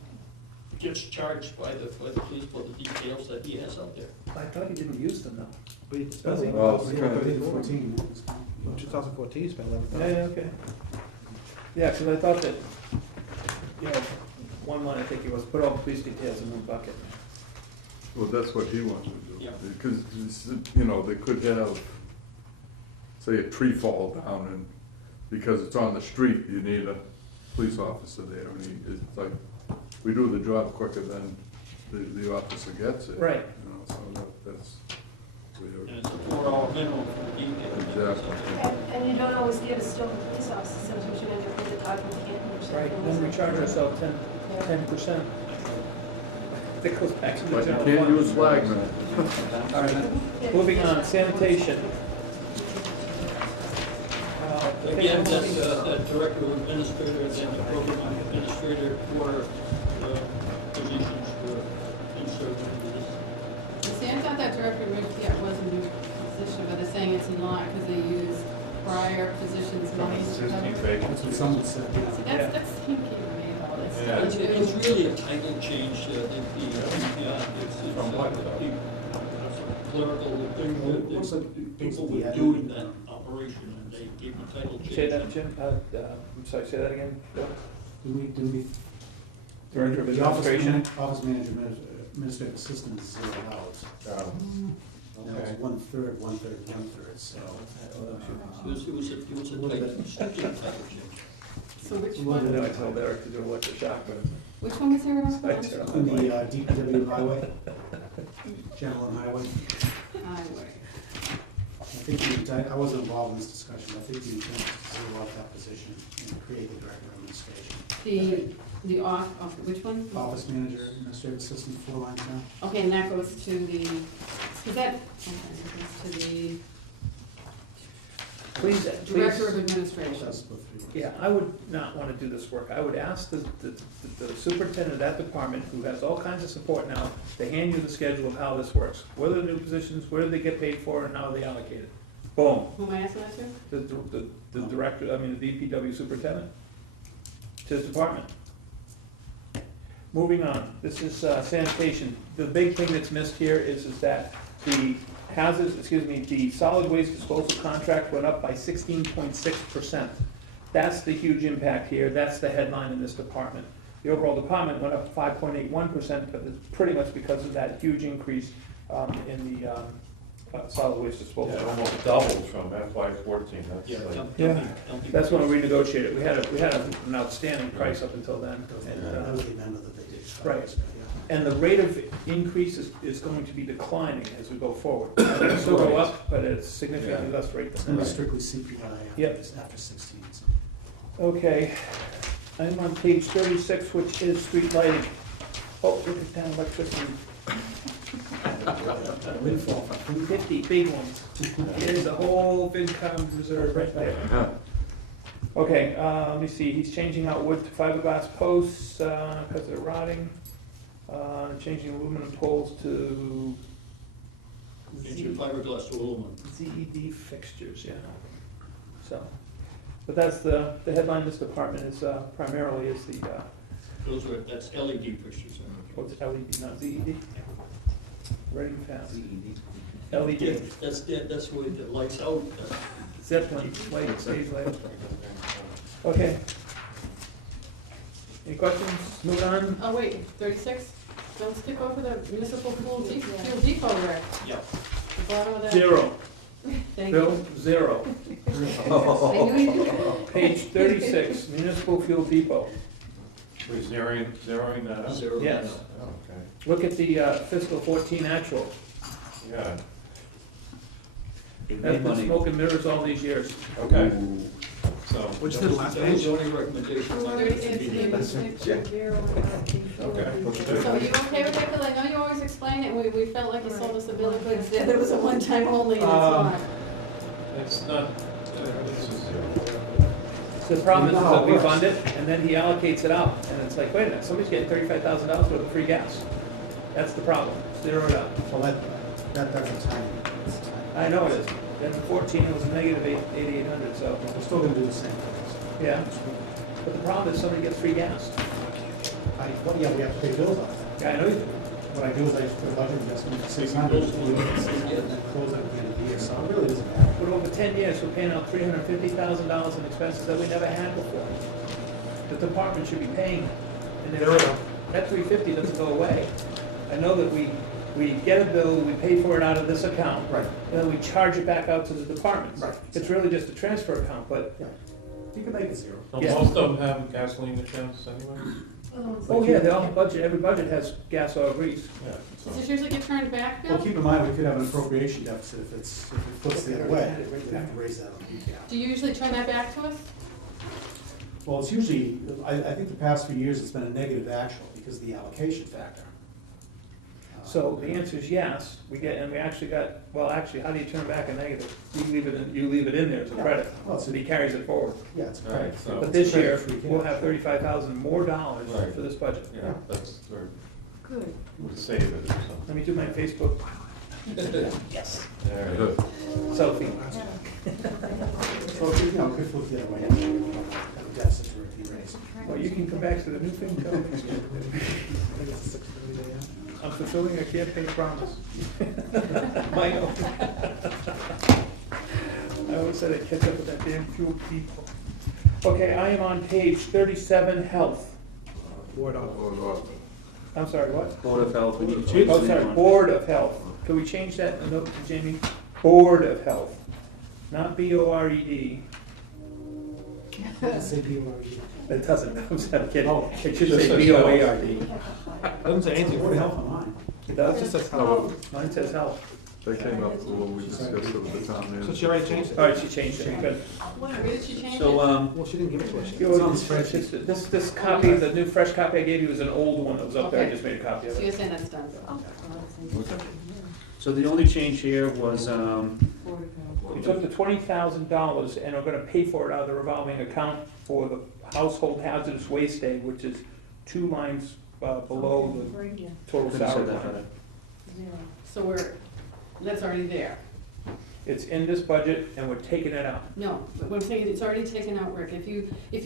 gets charged by the police for the details that he has out there. I thought he didn't use them though. Does he? Well, it's kind of- 2014. 2014, you spent Yeah, 11,000. yeah, okay. Yeah, because I thought that, you know, one line I think it was, put all the police details in one bucket. Well, that's what he wants to do. Yeah. Because, you know, they could have, say, a tree fall down and because it's on the street, you need a police officer there. And it's like, we do the job quicker than the officer gets it. Right. You know, so that's weird. And it's a $4 minimum for the detail. Exactly. And you don't always get a stolen police officer, sometimes you end up with a dog in the can or something. Right, then we charge ourselves 10%. That goes back to the But you general can't fund. use flagmen. All right, moving on, sanitation. Again, that director or administrator, and then the program administrator were positions were inserted into this. See, I thought that director was a new position, but they're saying it's not because they use prior positions money to cover. Existing That's vacancies. what someone said. See, that's hinky to me, all this. Yeah. It's really a title change, it's From what? the clerical thing Looks that like people the were admin. doing that operation, and they gave the title change. Say that, Jim, I'm sorry, say that again, Bill? Do we? Director of The office Administration. Office manager, administrative assistant is $0. That was Okay. one-third, so. It was a tight, strictly tight change. So which And one, then I told Eric to do electroshock, but which one was there? I turned In on the my- DPW highway, general and highway, Highway. I think I wasn't involved in this discussion, I think the intent is to zero out that position and create the director of administration. The off, which one? Office manager, administrative assistant, 4 lines down. Okay, and that goes to the, is that, okay, it goes to the Please, Director of please, Administration. That's the 3 lines. yeah, I would not wanna do this work. I would ask the superintendent of that department, who has all kinds of support now, to hand you the schedule of how this works. What are the new positions, where do they get paid for, and how are they allocated? Boom. Who am I asking that to? The director, I mean, the DPW superintendent, to his department. Moving on, this is sanitation. The big thing that's missed here is that the the solid waste disposal contract went up by 16.6%. That's the huge impact here, that's the headline in this department. The overall department went up 5.81%, but it's pretty much because of that huge increase in the solid waste Yeah, disposal. it almost doubled from FY 14, Yeah, that's like, Yeah. That's when we renegotiated. We had an outstanding price up until then. And, That was the amendment that they did. Right. And the rate of increase is going to be declining as we go forward. It'll still go up, but it's significantly less rate It's than gonna be that. strictly CPI Yep. after 16, so. Okay, I'm on page 36, which is street lighting. Oh, look at that electricity, Windfall. 50 big ones. Here's the whole FinCom reserve right there. Okay, let me see, he's changing out wood to fiberglass posts, because they're rotting. Changing aluminum poles to Engine fiberglass to aluminum. ZED fixtures, yeah. So, but that's the headline of this department is primarily is the, That's LED fixtures. what's LED, not ZED? Ready and fast. Yeah, LED, that's the way the lights out. Zeppelin, light, stage light. Okay. Any questions? Move on. Oh, wait, 36? Don't skip over the municipal fuel depot there, Yeah. the bottom of that. Zero. Thank Bill, you. zero. I knew you did. Page 36, municipal fuel depot. we're zeroing that out? Zero. Yes. Okay, Look at the fiscal 14 actual. yeah, It That's made been money. smoke and mirrors all these years. okay, so. Which is the last That was page? the only recommendation. I had to be there. Okay, let's do So are it. you okay with that, Bill? I know you always explain it, and we felt like you sold us a bill of goods there, that it was a one-time only, and it's not. It's not, this is zero. So the problem is You know how that it we works. fund it, and then he allocates it out, and it's like, wait a minute, somebody's getting $35,000 worth of free gas. That's the problem, zero it out. Well, that's a tiny, it's a tiny. I know it is. Then in 14, it was a negative 8,800, so, We're still gonna do the same things. yeah. But the problem is somebody gets free gas. We have to pay bills on it. Yeah, I know you do. What I do is I just put a budget adjustment to 600, and then close it at the end of the year, so it really doesn't matter. But over 10 years, we're paying out $350,000 in expenses that we never had before. The department should be paying. And then There we go. that 350 doesn't go away. I know that we get a bill, we pay for it out of this account. Right. And then we charge it back out to the departments. Right. It's really just a transfer account, but, You can make it zero. So Yeah. most of them have gasoline accounts anyway? oh yeah, they all budget, every budget has gas or grease. Yeah. Does this usually get turned back, Well, Bill? keep in mind, we could have an appropriation deficit if it flips the other way, we'd have to raise that on the Do you usually turn that back to us? Well, it's usually, I think the past few years, it's been a negative actual because of the allocation factor. So the answer is yes, we get, and we actually got, well, actually, how do you turn back a negative? You leave it in there as a credit, Well, it's and he carries it forward. Yeah, it's All right, credit. so- But this year, Credit-free we'll cash. have $35,000 more dollars Right. for this budget. Yeah, that's, or Good. we save it or something. Let me do my Facebook Yes. There it is. selfie. So, you know, it could flip the other way, have a deficit to be raised. Well, you can come back to the new thing, tell me. I'm fulfilling a campaign promise. My own. I always said I'd catch up with that damn fuel people. Okay, I am on page 37, health. Board off. I'm sorry, what? Board of Health, we need to change Oh, the sorry, name on it. Board of Health, Can we change that note to Jamie? Board of Health, not B-O-R-E-D. Say BORD. It doesn't, I'm kidding. Oh. It should Just say says B-O-A-R-D. Doesn't say anything. Board of Health on mine. It It does? just says No, health. Mine says health. that came up when we discussed it with the town So manager. she already changed it? All right, she changed it, good. Where did she change it? So, Well, she didn't give it to us. You yet. know, It's on the spreadsheet. This copy, the new fresh copy I gave you is an old one that was up there, I Okay. just made a copy of So it. you're saying that's done? so the only change here was, We took the $20,000 and are gonna pay for it out of the revolving account for the household hazardous waste day, which is 2 lines below the total couldn't say salary that line. better. So that's already there. It's in this budget and we're taking it out. No, but what I'm saying is it's already taken out, Rick. If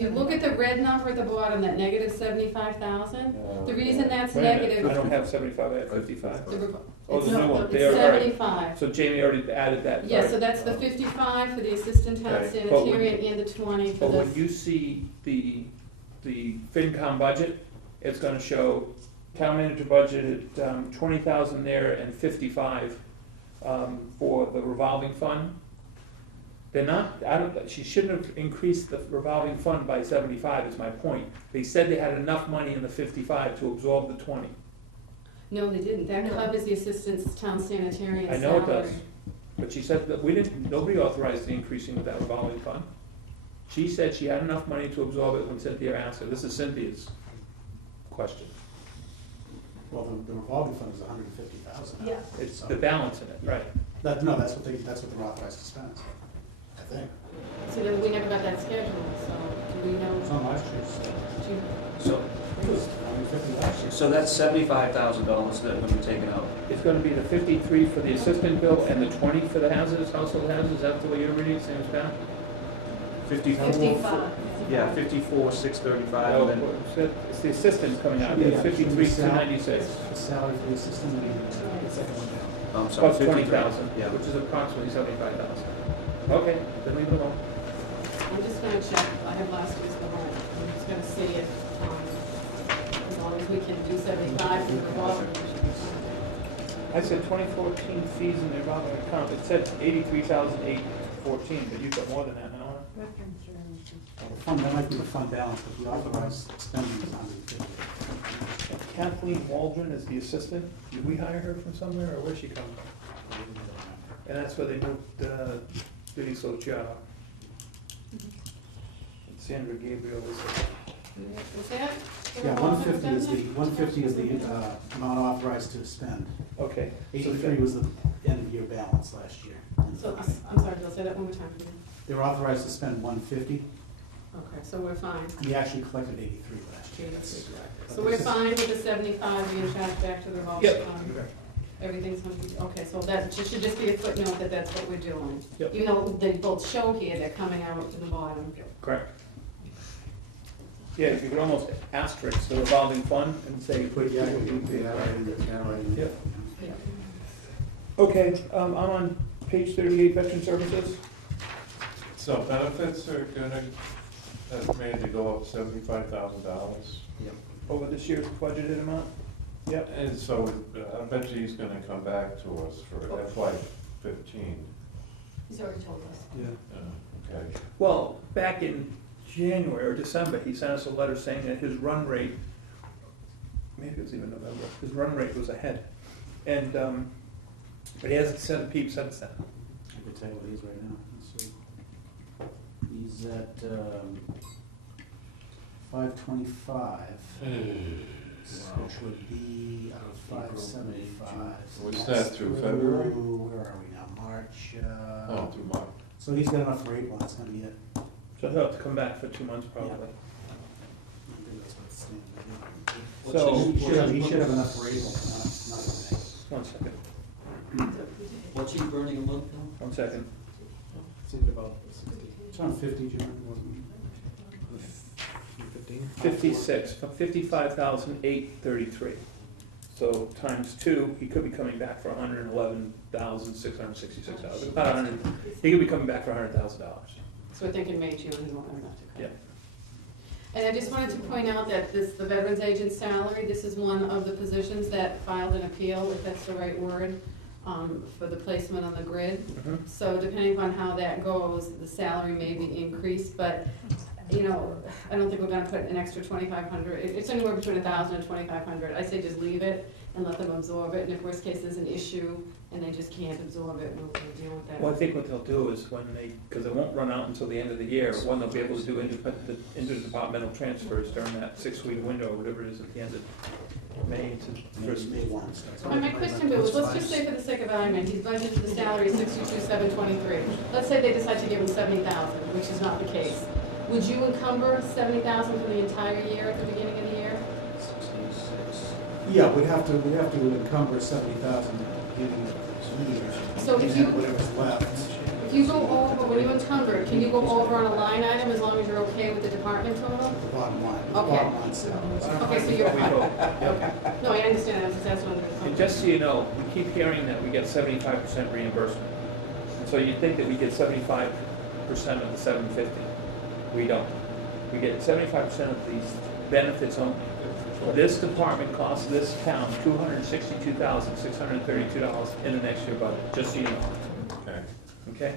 you look at the red number at the bottom, that negative 75,000, the reason that's Wait a minute, negative. I don't have 75, I have 55. the revo- Oh, the it's- new one, It's they are already, 75. so Jamie already added that. Yeah, right. so that's the 55 for the assistant town Okay, but when- sanitarian and the 20 for But when this. you see the FinCom budget, it's gonna show town manager budgeted 20,000 there and 55 for the revolving fund. They're not, she shouldn't have increased the revolving fund by 75 is my point. They said they had enough money in the 55 to absorb the 20. No, they didn't. That covers the assistant town sanitarian I salary. know it does, but she said that nobody authorized the increasing of that revolving fund. She said she had enough money to absorb it when Cynthia asked her. This is Cynthia's question. Well, the revolving fund is 150,000. Yeah. It's the balance in it, right? No, that's what they're authorized to spend, I think. So then we never got that schedule, so do we It's know? on last year's, So, it was 150 last year. so that's $75,000 that will be taken out. It's gonna be the 53 for the assistant bill and the 20 for the hazardous, household hazards, is that the way you're reading, same as that? 54, 55. yeah, 54, 635, No, and then, it's the assistant's coming out, Yeah, it's 53, 296. The salary for the assistant, the second one down. I'm sorry, Plus 53. 20,000, Yeah. which is approximately 75,000. Okay, then leave it alone. I'm just gonna check. I have last year's warrant. I'm just gonna see if, as long as we can do 75 for the revolving. we should be fine. I said 2014 fees in the revolving account, it said 83,814, but you've got more than that now, huh? Well, the fund, that might be the fund balance, but the authorized spending is 150. Kathleen Waldron is the assistant, did we hire her from somewhere, or where'd she come from? And that's where they moved Judy Sochiara. And Sandra Gabriel was Is that? the Yeah, revolving 150 is the spending? amount authorized to spend. okay. So 83 was the end of year balance last year. So, I'm sorry, Bill, say that one more time for me. They were authorized to spend 150, Okay, so we're fine. we actually collected 83 last year. That's- So we're fine with the 75 being charged back to the revolving Yep. fund? Everything's going to be, okay, so that should just be a footnote that that's what we're doing. Yep. Even though they both show here, they're coming out to the bottom. Correct. Yeah, you could almost asterisk the revolving fund and say. Put, yeah, you can do that right in there, yeah, right in there. Yep. Okay, I'm on page 38, Veteran Services. So benefits are gonna, estimated to go up $75,000. Over this year's budgeted amount? Yep. And so I bet you he's gonna come back to us for FY15. He's already told us. Yeah. Okay. Well, back in January or December, he sent us a letter saying that his run rate, maybe it was even November, his run rate was ahead. And, but he hasn't sent a peep since then. I can tell you what he is right now. Let's see. He's at 525, which would be out of 575. What's That's that, through February? Where are we now, March? Oh, through March. So he's got enough for April, that's gonna be it. So he'll have to come back for 2 months probably. I think that's what it's saying. What's So- his- He should have enough for April, not for May. 1 second, What's he burning a month now? 1 second. Seemed about 60, It's around 50, Jim, wasn't 15. 56, 55,833. So times 2, he could be coming back for $111,666. About 100, he could be coming back for $100,000. So we're thinking May, June, he's won't have enough to Yeah. cut. And I just wanted to point out that the veterans agent salary, this is one of the positions that filed an appeal, if that's the right word. for the placement on the grid. Mhm. So depending upon how that goes, the salary may be increased, but, you know, I don't think we're gonna put an extra 2,500. It's anywhere between 1,000 and 2,500. I say just leave it and let them absorb it, and if worst case there's an issue and they just can't absorb it, we'll deal with that. Well, I think what they'll do is when they, because it won't run out until the end of the year, one, they'll be able to do interdepartmental transfers during that 6-week window, or whatever it is at the end of May to first. May 1. My question, Bill, is let's just say for the sake of argument, he's budgeted the salary 62,723. Let's say they decide to give him 70,000, which is not the case. Would you encumber 70,000 for the entire year at the beginning of the year? 66. Yeah, we'd have to encumber 70,000 at the beginning of the year. So if and you- then whatever's left. If you go over, when you encumber, can you go over on a line item as long as you're okay with the department total? The bottom line, Okay. bottom line salaries. Okay, so you're We fine. hope. Okay. No, I understand, I was just asking. And just so you know, we keep hearing that we get 75% reimbursement. And so you think that we get 75% of the 750. We don't. We get 75% of these benefits only. This department costs this town $262,632 in the next year budget, just so you know. Okay. Okay?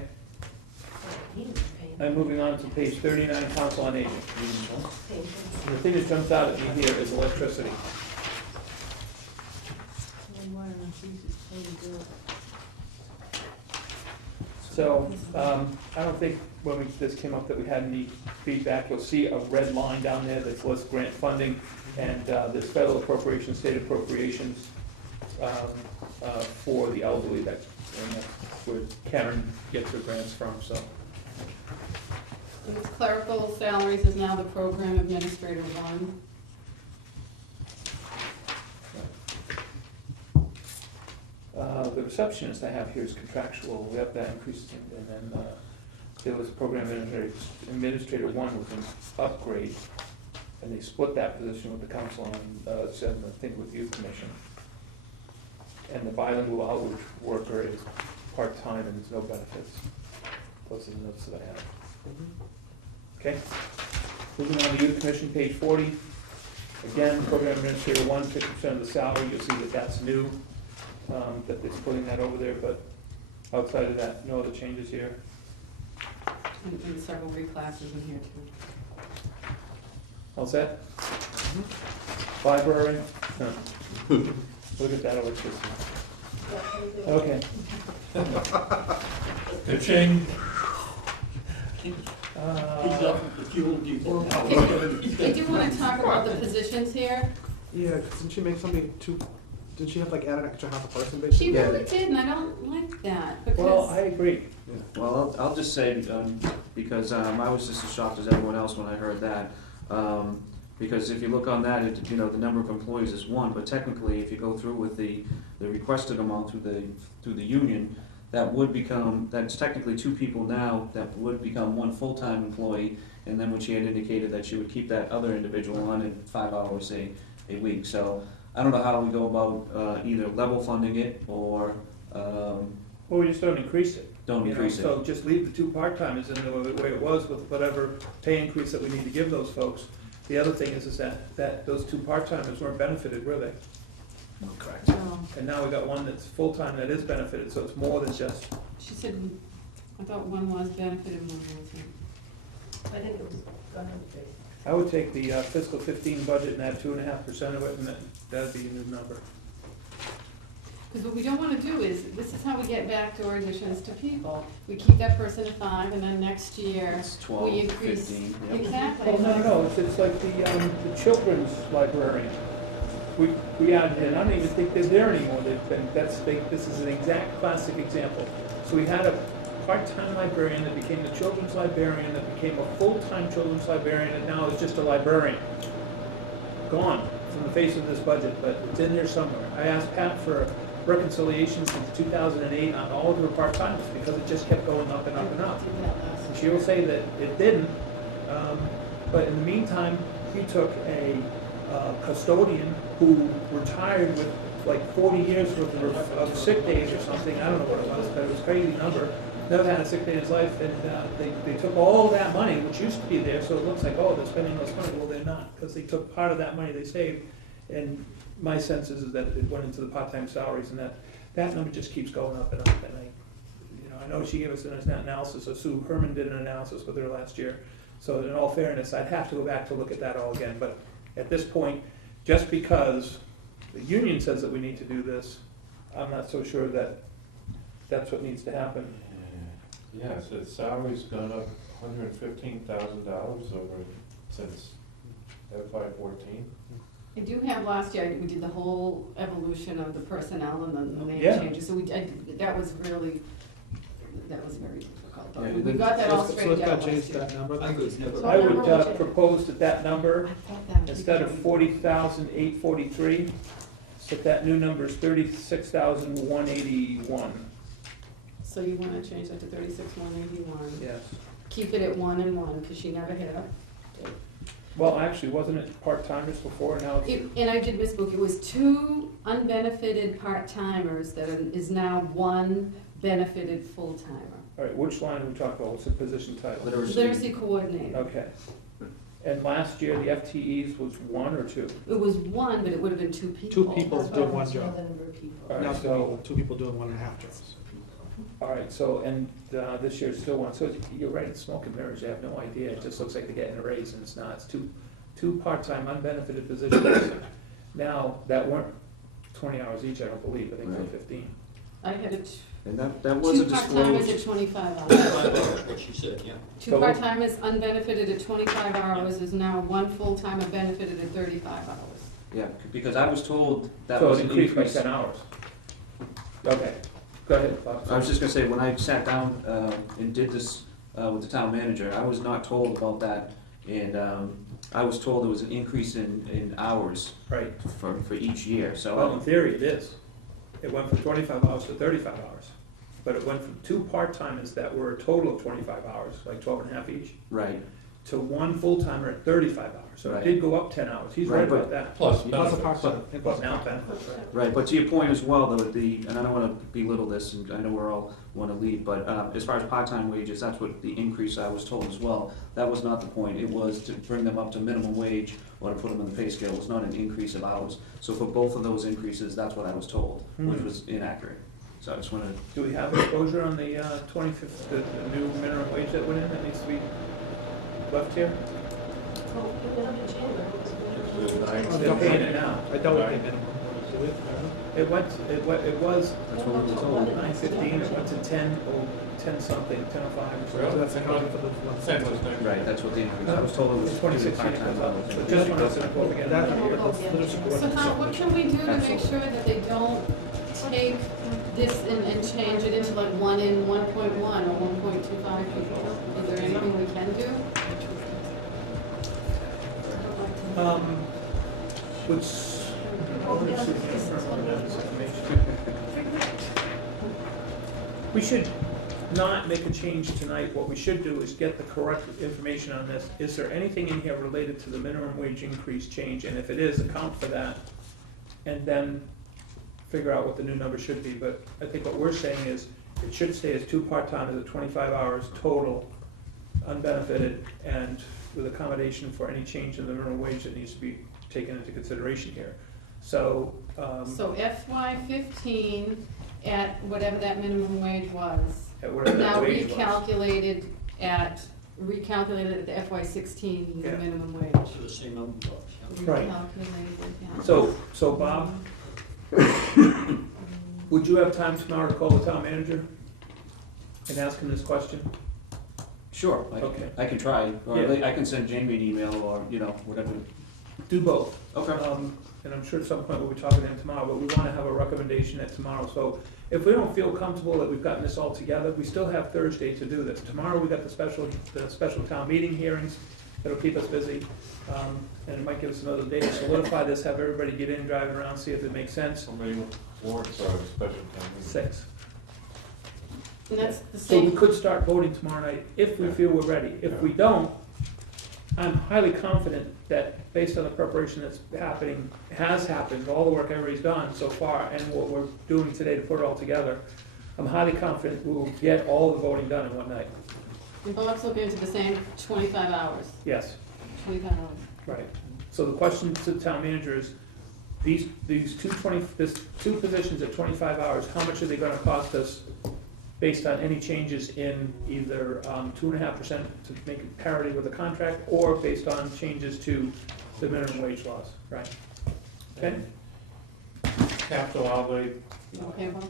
And moving on to page 39, Council on Aging. The thing that jumps out at me here is electricity. So, I don't think when this came up that we had any feedback. You'll see a red line down there that lists grant funding, and there's federal appropriations, state appropriations for the elderly, and that's where Karen gets her grants from, so. And it's clerical salaries is now the program administrator one. The receptionist I have here is contractual, we have that increased, and then there was program administrator one was an upgrade, and they split that position with the council on, said, I think with youth commission. And the bilingual outreach worker is part-time and there's no benefits. Those are the notes that I have. Okay? Moving on to youth commission, page 40. Again, program administrator one, 50% of the salary, you'll see that that's new, that it's putting that over there, but outside of that, no other changes here. And several reclasses in here too. All set? Library? No. Look at that electricity. Okay. Ka-ching. He's Uh, up with the fuel depot. I do wanna talk about the positions here. Yeah, didn't she make something too, didn't she have like add an extra half a person She basically? really did, and I don't like that, Well, I because, agree. Well, I'll just say, because I was just as shocked as everyone else when I heard that. Because if you look on that, the number of employees is one, but technically, if you go through with the requested amount through the union, that's technically two people now, that would become one full-time employee, and then when she had indicated that she would keep that other individual on at 5 hours a week. So I don't know how we go about either level funding it or Well, we just don't increase it. don't You know, increase it. So just leave the two part-timers in the way it was with whatever pay increase that we need to give those folks. The other thing is that those two part-timers weren't benefited, were they? Correct. And now we got one that's full-time that is benefited, so it's more than just, she said, I thought one was benefited and one wasn't. I think it was, go ahead, Tracy. I would take the fiscal 15 budget and add 2.5% of it, and that'd be a new number. Because what we don't wanna do is, this is how we get backdoor additions to people. We keep that person at 5, and then next year, It's 12, we increase. 15, yep. Exactly. Well, no, it's like the children's librarian. We added in, I don't even think they're there anymore, this is an exact classic example. So we had a part-time librarian that became the children's librarian, that became a full-time children's librarian, and now is just a librarian. Gone from the face of this budget, but it's in there somewhere. I asked Pat for reconciliation since 2008 on all of her part-timers, because it just kept going up and up and up. And she will say that it didn't, but in the meantime, he took a custodian who retired with like 40 years worth of sick days or something, I don't know what it was, but it was a crazy number. Never had a sick day in his life, and they took all that money, which used to be there, so it looks like, oh, they're spending less money. Well, they're not, because they took part of that money they saved, and my sense is that it went into the part-time salaries, and that number just keeps going up and up, and I know she gave us an analysis, so Sue Herman did an analysis with her last year. So in all fairness, I'd have to go back to look at that all again, but at this point, just because the union says that we need to do this, I'm not so sure that that's what needs to happen. Yeah, so salary's gone up $115,000 over since FY14. I do have last year, we did the whole evolution of the personnel and the name Yeah. changes, so that was very difficult. Yeah, We got that all So straightened let's out not change last year. that number. I could never. I would number would you- propose that number, I thought that would be instead of good. 40,843, that new number is 36,181. So you wanna change that to 36,181? Yes. Keep it at 1 and 1, because she never hit it. Well, actually, wasn't it part-timers before, now it's, And I did misspoke, it was 2 unbenefited part-timers that is now 1 benefited full-timer. all right, which line are we talking about, what's the position title? Literacy coordinator. Okay. And last year, the FTEs was 1 or 2? It was 1, but it would have been 2 people. Two people That's doing why one it's job. the number of people. All Now right, it's so, two people doing 1.5 jobs. all right, so, and this year's still 1, so you're right, it's smoke and mirrors, you have no idea, it just looks like they're getting a raise, and it's not, it's two part-time unbenefited positions. Now, that weren't 20 hours each, I don't believe, I think they're Right. 15. I had And that was a 2 part-timers disclosed, at 25 hours. That's what she said, yeah. 2 So- part-timers unbenefited at 25 hours is now 1 full-timer benefited at 35 hours. yeah, because I was told that So was it an increased by increase. 10 hours. Okay, go ahead, Bob. I was just gonna say, when I sat down and did this with the town manager, I was not told about that. And I was told there was an increase in hours Right, for each year, well, in so, theory, it is. It went from 25 hours to 35 hours. But it went from 2 part-timers that were a total of 25 hours, like 12 and a half each, right. to 1 full-timer at 35 hours. So it Right. did go up 10 hours, he's right Right, but- about that. Plus Plus a benefits. part-time. Plus now benefits, right? Right, but to your point as well, though, and I don't wanna belittle this, and I know we're all wanna lead, but as far as part-time wages, that's what the increase I was told as well. That was not the point, it was to bring them up to minimum wage or to put them in the pay scale, it was not an increase of hours. So for both of those increases, that's what I was told, which Hmm. was inaccurate. So I just wanna, Do we have exposure on the 25th, the new minimum wage that went in, that needs to be left here? Well, it went up in January, it was Nine They're paying it now. I don't pay minimum. Do it? It was that's what we were told. 9:15, it went to 10 something, 10:05. So that's accounting for the. 10 was 9. Right, that's what the increase, I was told it was It's 2016 it part-time goes up, hours. so just when I said, well, we get That, another year. but the literacy So coordinator- Tom, what can we do to make Absolutely. sure that they don't take this and change it into like 1 in 1.1 or 1.25 people? Is there anything we can do? Which, let's see if I can remember this information. We should not make a change tonight. What we should do is get the correct information on this. Is there anything in here related to the minimum wage increase change? And if it is, account for that. And then figure out what the new number should be. But I think what we're saying is, it should stay as 2 part-timers at 25 hours total, unbenefited, and with accommodation for any change in the minimum wage that needs to be taken into consideration here. So, So FY15 at whatever that minimum wage was, at whatever that now wage was. recalculated at the FY16 Yeah. minimum wage. So the same number of bucks, yeah. Right. Recalculated, yeah. So Bob, would you have time tomorrow to call the town manager and ask him this question? Sure, Okay. I can try, or Yeah. I can send Jamie an email, or, whatever. Do both. Okay. And I'm sure at some point we'll be talking to him tomorrow, but we wanna have a recommendation at tomorrow. So if we don't feel comfortable that we've gotten this all together, we still have Thursday to do this. Tomorrow, we got the special town meeting hearings, that'll keep us busy. And it might give us another day to solidify this, have everybody get in, drive around, see if it makes sense. How many warrants are special town meeting? 6. And that's the So we same, could start voting tomorrow night if we feel we're ready. If we don't, I'm highly confident that based on the preparation that's happening, has happened, all the work everybody's done so far, and what we're doing today to put it all together, I'm highly confident we will get all the voting done in one night. and Bob's looking into the same 25 hours, Yes, 25 hours. right. So the question to the town manager is, these two positions at 25 hours, how much are they gonna cost us based on any changes in either 2.5% to make it parity with the contract, or based on changes to the minimum wage laws, right? Okay? Capital outlay, Okay, well,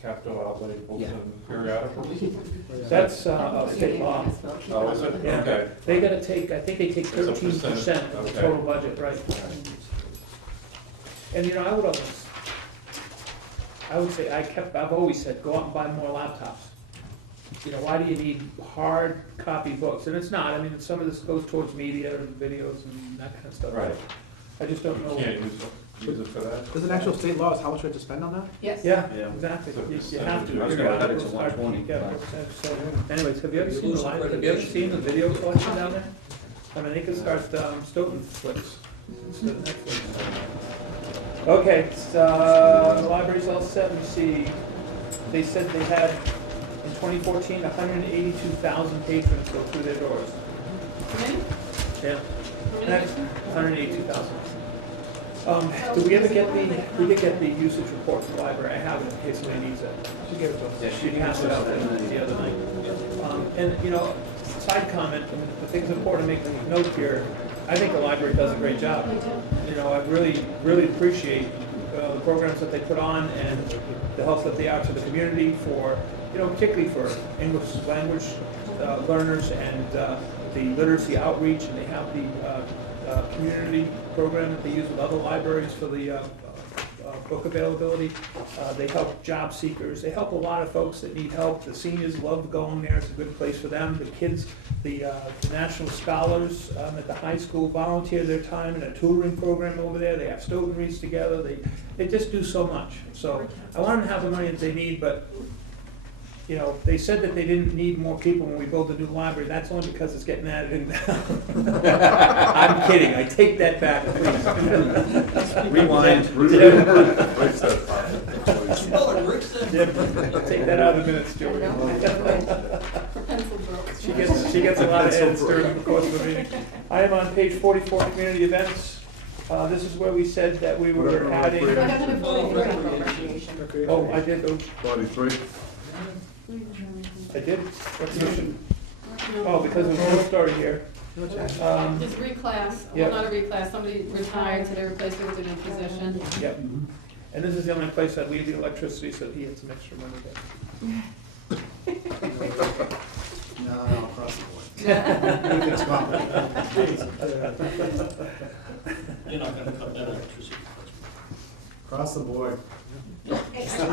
capital outlay, books and periodicals? That's a state law. Oh, is it? Yeah. Okay. They gotta take, I think they take It's a 13% percent, of the okay. total budget, right? And you know, I would say, I've always said, go out and buy more laptops. You know, why do you need hard copy books? And it's not, I mean, some of this goes towards media and videos and that kind of stuff. Right. I just don't know. You can't use it for that? There's an actual state law is how much we have to spend on that? yes. Yeah, Yeah. exactly. You It's a have to. percentage. I was gonna cut it to 120, So, anyways, have you ever seen the video collection down there? I mean, they could start Stoughton flicks instead of Netflix. Okay, the library's all set. We see, they said they had, in 2014, 182,000 patrons go through their doors. How many? Yeah, How many? that's 182,000. Do we ever get we did get the usage report from the library? I have it in case somebody needs it. She gave it to us. Yeah, She passed it out the other night. And, you know, side comment, I mean, the thing's important to make a note here. I think the library does a great job. You know, I really, really appreciate the programs that they put on and the help that they are to the community for, you know, particularly for English language learners and the literacy outreach, and they have the community program that they use with other libraries for the book availability. They help job seekers. They help a lot of folks that need help. The seniors love going there. It's a good place for them. The kids, the national scholars at the high school volunteer their time in a tutoring program over there. They have Stoughton reads together. They just do so much. So I want them to have the money that they need, but you know, they said that they didn't need more people when we build the new library. That's only because it's getting added in now. I'm kidding. I take that back, please. Rewind. Erase that part. Oh, and Rick said. Take that out of the minutes, Joey. Her pencil broke. She gets a lot of edits during the course of the meeting. I am on page 44, community events. This is where we said that we were adding. I have to Oh, put recreation. Oh, I did. Oh, 43. I did. What's the issue? No. Oh, because there's no story here. Just reclass, Yep. well, not a reclass, somebody retired, so they replaced it with a new position. Yep. And this is the only place I'd leave the electricity so he had some extra money there. No, across the board. Everything's complicated. You're not gonna cut that electricity. Across the board. It's too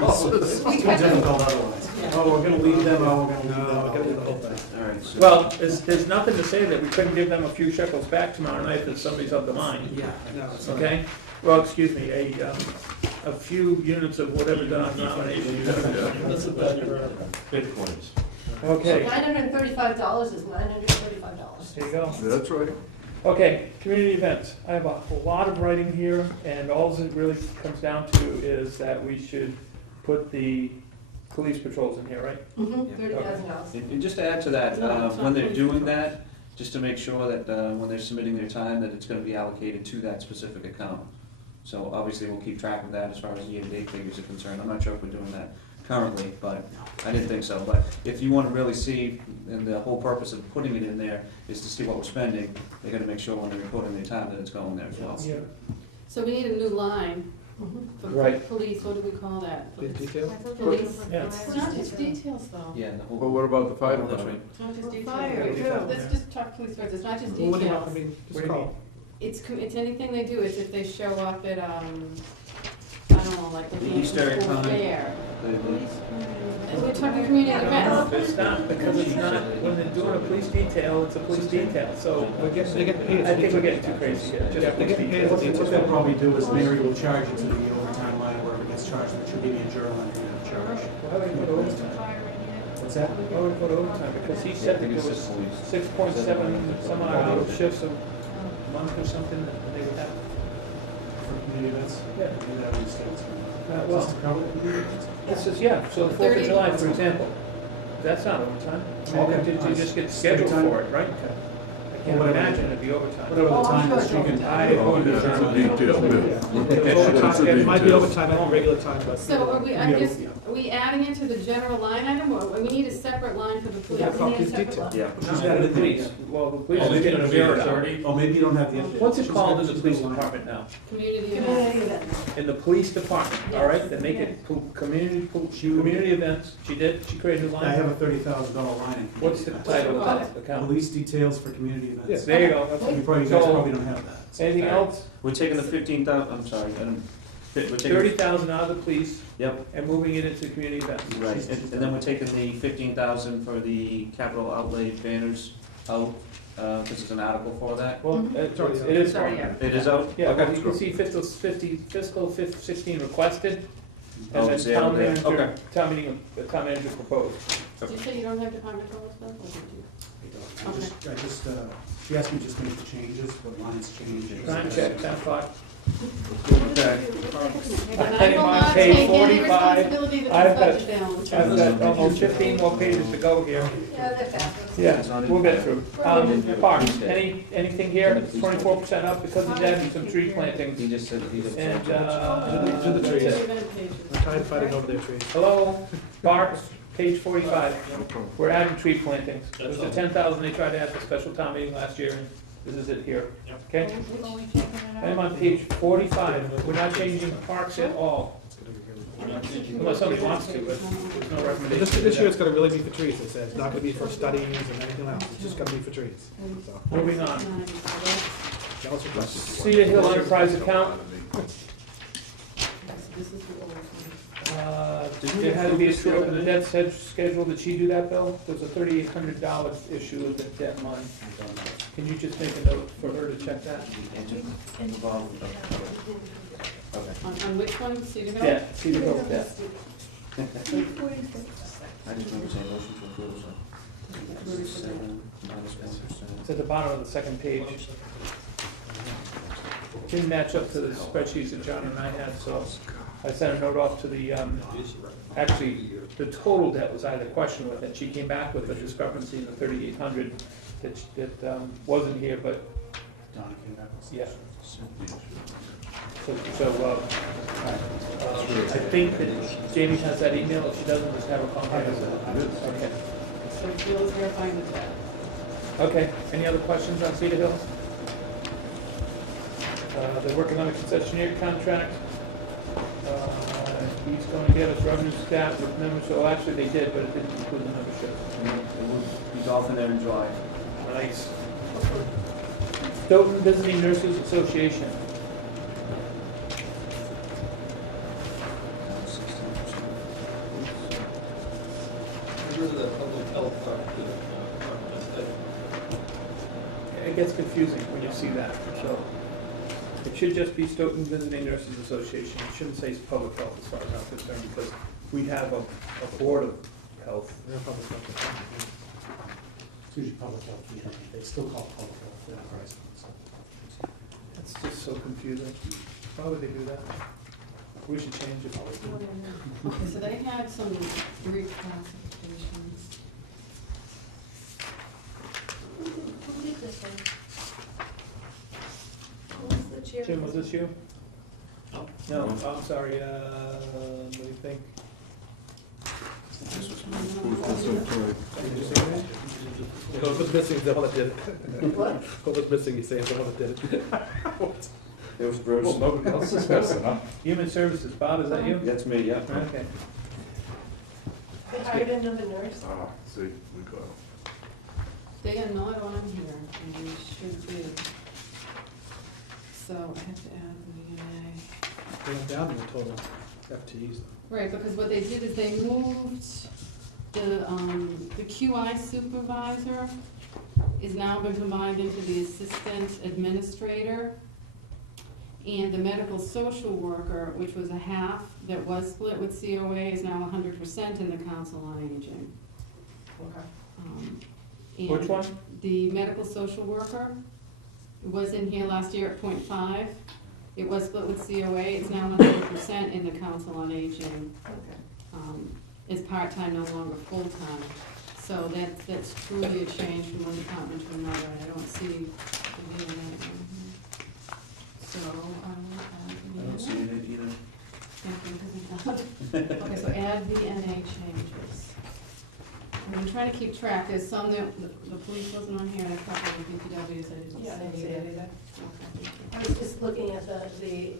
We difficult otherwise. Oh, we're gonna leave them, oh, we're gonna leave them. No, we gotta do the whole thing. All right, so. Well, there's nothing to say that we couldn't give them a few shekels back tomorrow night if somebody's of the mind, Yeah, no, it's not. okay? Well, excuse me, a few units of whatever denomination. That's a bad Bitcoins. Okay, $935 is $935. there you go. That's right. Okay, community events. I have a lot of writing here, and all it really comes down to is that we should put the police patrols in here, right? $30,000. And just to add to that, No, it's not when they're police doing patrol. that, just to make sure that when they're submitting their time, that it's gonna be allocated to that specific account. So obviously, we'll keep track of that as far as year-to-date figures are concerned. I'm not sure if we're doing that currently, but I didn't think so. But if you wanna really see, and the whole purpose of putting it in there is to see what we're spending, they gotta make sure when they're reporting their time that it's going there as well. Yeah. So we need a new line for Right. police, what do we call that? Please detail. Police. Yeah. It's not just details though. Yeah, the whole. Well, what about the fire That's department? It's not just Fire, details. too. Let's just talk police first, it's not just Well, what do you want, I details. mean, What just do you call. It's anything they do, it's if they show up at, I don't know, like the The Easter egg school hunt. fair. the- And we're talking community events. It's not, because it's not, when they're doing a police detail, it's a police detail, so They get paid. I think we're getting too crazy here. Yeah, Just they get police paid detail. as a What they'll probably do is Mary will charge you to the overtime line, wherever it gets charged, which will give you a journal entry of charge. Why would we put overtime? What's that? Why would we put overtime? Because he said that there was 6.7 some odd hour shifts a month or something that they would have. For community events? Yeah. We do that in the States. Well, Just to cover the community events? this is, yeah, so the 4th of July, for example, that's not overtime. I mean, Okay. You just get Straight scheduled time. for it, right? Okay. I can't imagine it'd be overtime. Whatever the time is, you can. I Oh, yeah, that's a detail, yeah. That's a It might be detail. overtime, not regular time, but. So are we, I Yeah, guess, yeah. are we adding it to the general line item, or we need a separate line for the police? Yeah, We need a his separate detail. line. Yeah. She's got the police, well, the police Oh, is maybe getting it'll be zeroed at out. 30? Oh, maybe you don't have the. What's it she's called got in the just police line. department now? Community Community events. events. In the police department, all right, they make it community events, she created a new I line. have a $30,000 line in. What's the title of the account? Police details for community events. There you go. You probably, you guys probably don't have that. So- Anything else? We're taking the 15,000, I'm sorry, we're taking. 30,000 out of the police Yep, and moving it into community events. right, and then we're taking the 15,000 for the capital outlay banners out, this is an article for that. Well, Mhm. it is. Sorry, yeah. It is out? Yeah, Okay. but you can see fiscal 16 requested, Oh, and then it's there, town there. manager, Okay. town manager proposed. Did you say you don't have department calls, though, or did you? I just, she asked me just to make the changes, what lines change. Time check, 10 o'clock. Okay. And I will not Page take any 45. responsibility that I've this budget balance. I've got almost 15 more pages to go here. Yeah, they're fast. Yeah, we'll get through. Parks, anything here, 24% up because of that and some tree planting. He just said, he just. And, To the trees. that's it. I'm tired of fighting over their trees. Hello, Parks, page 45. We're adding tree plantings. It was the 10,000 they tried to add for special town meeting last year, and this is it here. Okay? I'm on page 45. We're not changing parks at all, unless somebody wants to, but there's no recommendation. This year it's gonna really be for trees, it says, not gonna be for studies and anything else, it's just gonna be for trees. So, Moving on. that was requested. Cedar Hill Enterprise account, This is the old one. there had to be a true up in the debt schedule. Did she do that, Bill? There's a $3,800 issue with the debt line. Can you just make a note for her to check that? On which one, Cedar Hill? Yeah, Cedar Hill debt. I just remember saying motion to approve, so. 7 minus 1%. It's at the bottom of the second page. Didn't match up to the spreadsheets that John and I had, so I sent a note off to the, actually, the total debt was I had a question with, and she came back with a discrepancy in the 3,800 that wasn't here, but, Donna came back with some. yeah. So, I think that Jamie has that email, if she doesn't, just have her contact us. Okay. So Phil's verifying the debt. Okay, any other questions on Cedar Hill? They're working on a concessionaire contract. He's gonna get us revenue staff with members, so actually they did, but it didn't include the membership. It will be golfing there in July. Nice. Stoughton Visiting Nurses Association. Rid of the public health part, It gets confusing when you see that, so. It should just be Stoughton Visiting Nurses Association. It shouldn't say public health as far as I'm concerned, because we have a board of health. They're probably something. It's usually public health, yeah, they still call it public health, enterprise. So. It's just so confusing. Why would they do that? We should change it. Okay, so they had some reclassifications. Who did this one? Who was the chair? Jim, was this you? No. No, I'm sorry, what do you think? Whoever's missing is the one that did it. What? Whoever's missing, you say is the one that did it. It was Bruce. Nobody else is messing up. Human Services, Bob, is that you? That's me, yeah. Okay. They hired another nurse. Ah, see, we got it. They are not on here, and they should be. So I have to add the VNA. They went down in the total FTEs. Right, because what they did is they moved the QI supervisor is now been combined into the assistant administrator. And the medical social worker, which was a half that was split with COA, is now 100% in the Council on Aging. And Which one? The medical social worker was in here last year at 0.5. It was split with COA, it's now 100% in the Council on Aging. Is part-time, no longer full-time. So that's truly a change from one department to another, and I don't see the DNA in here. So, I don't see it either. Okay, so add VNA changes. And I'm trying to keep track, there's some that, the police wasn't on here, and a couple of DPWs I didn't Yeah, I didn't see see either. that either. Okay, thank I was just looking at the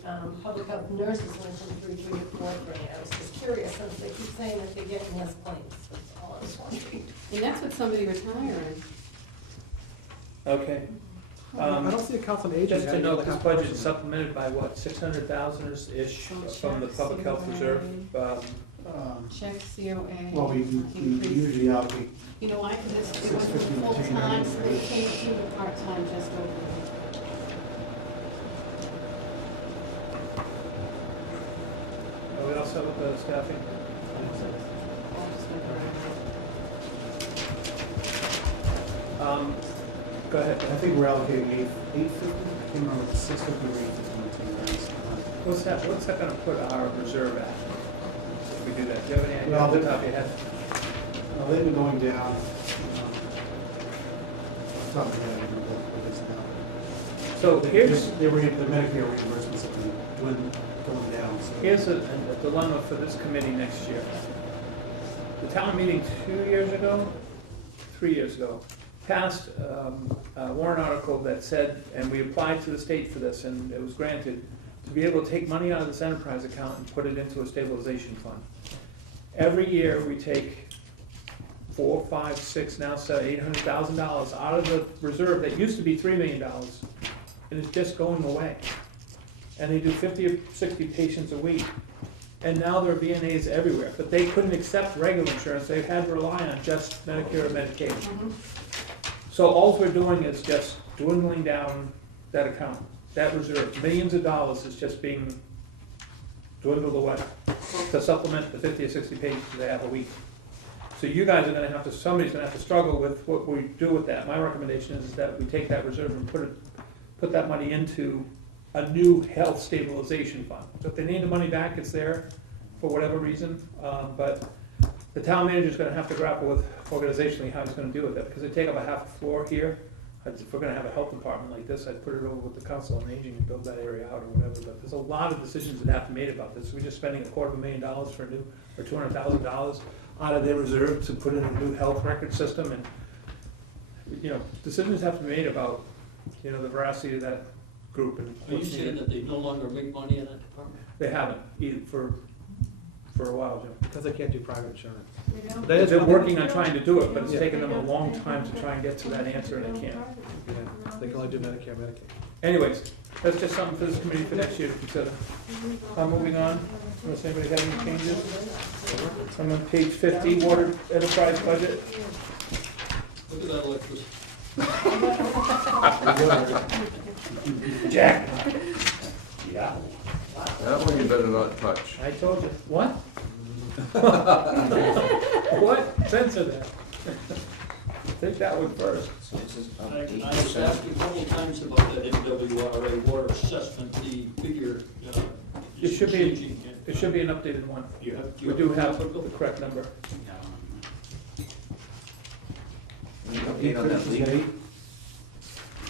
public health nurses went from 3 to 4 grade. I was just curious, since they keep saying that they're getting less claims, that's all I was wondering. you. And that's with somebody retiring. Okay. I don't see a council on aging. Just to having note, another this half budget is person. supplemented by what, 600,000-ish from the public health reserve? Check COA. Well, we increase. usually allocate, You know why? Because it went 650 from retained full-time, earnings so for they each. changed to the part-time just over. Are we all set with the staffing? Go ahead. I think we're allocating 850, I can't remember, if it's 650 or 850 retained earnings. What's that gonna put our reserve at? If we do that, do you have any idea Well, off the top of your head? They've been going down. Off the top of my head, I don't know what it is now. So here's, The Medicare reimbursements have been going down, so. here's a dilemma for this committee next year. The town meeting 3 years ago, passed a warrant article that said, and we applied to the state for this, and it was granted, to be able to take money out of this enterprise account and put it into a stabilization fund. Every year, we take $4, $5, $6, now $800,000 out of the reserve that used to be $3 million, and it's just going away. And they do 50 or 60 patients a week. And now there are VNAs everywhere, but they couldn't accept regular insurance, they had to rely on just Medicare or Medicaid. So all we're doing is just dwindling down that account, that reserve. Millions of dollars is just being dwindled away to supplement the 50 or 60 patients they have a week. So you guys are gonna have to, somebody's gonna have to struggle with what we do with that. My recommendation is that we take that reserve and put that money into a new health stabilization fund. So if they need the money back, it's there for whatever reason, but the town manager's gonna have to grapple with organizationally how he's gonna deal with that, because they take up a half the floor here. If we're gonna have a health department like this, I'd put it over with the council on aging and build that area out or whatever, but there's a lot of decisions that have to be made about this. We're just spending $250,000 for a new, or $200,000 out of their reserve to put in a new health record system, and, you know, decisions have to be made about, you know, the veracity of that group and Are you what's saying needed. that they no longer make money in that department? They haven't, either for a while, Jim. Because they can't do private insurance. You know? That is They're one- working on trying to do it, but it's Yeah. taken them a long time to try and get to that answer, and they can't. Yeah, they can only do Medicare, Medicaid. Anyways, that's just something for this committee for next year to consider. Moving on, unless anybody has any changes. I'm on page 50, water enterprise budget. Look at that electricity. Jack. Yeah. That one you better not touch. I told you. What? What? Censor that. Take that one first. So this is up I 8%. was asked a couple of times about that MWRA water assessment, the figure. It should be- changing. It should be an updated one. You have. We do have the correct number. Any update on that leak?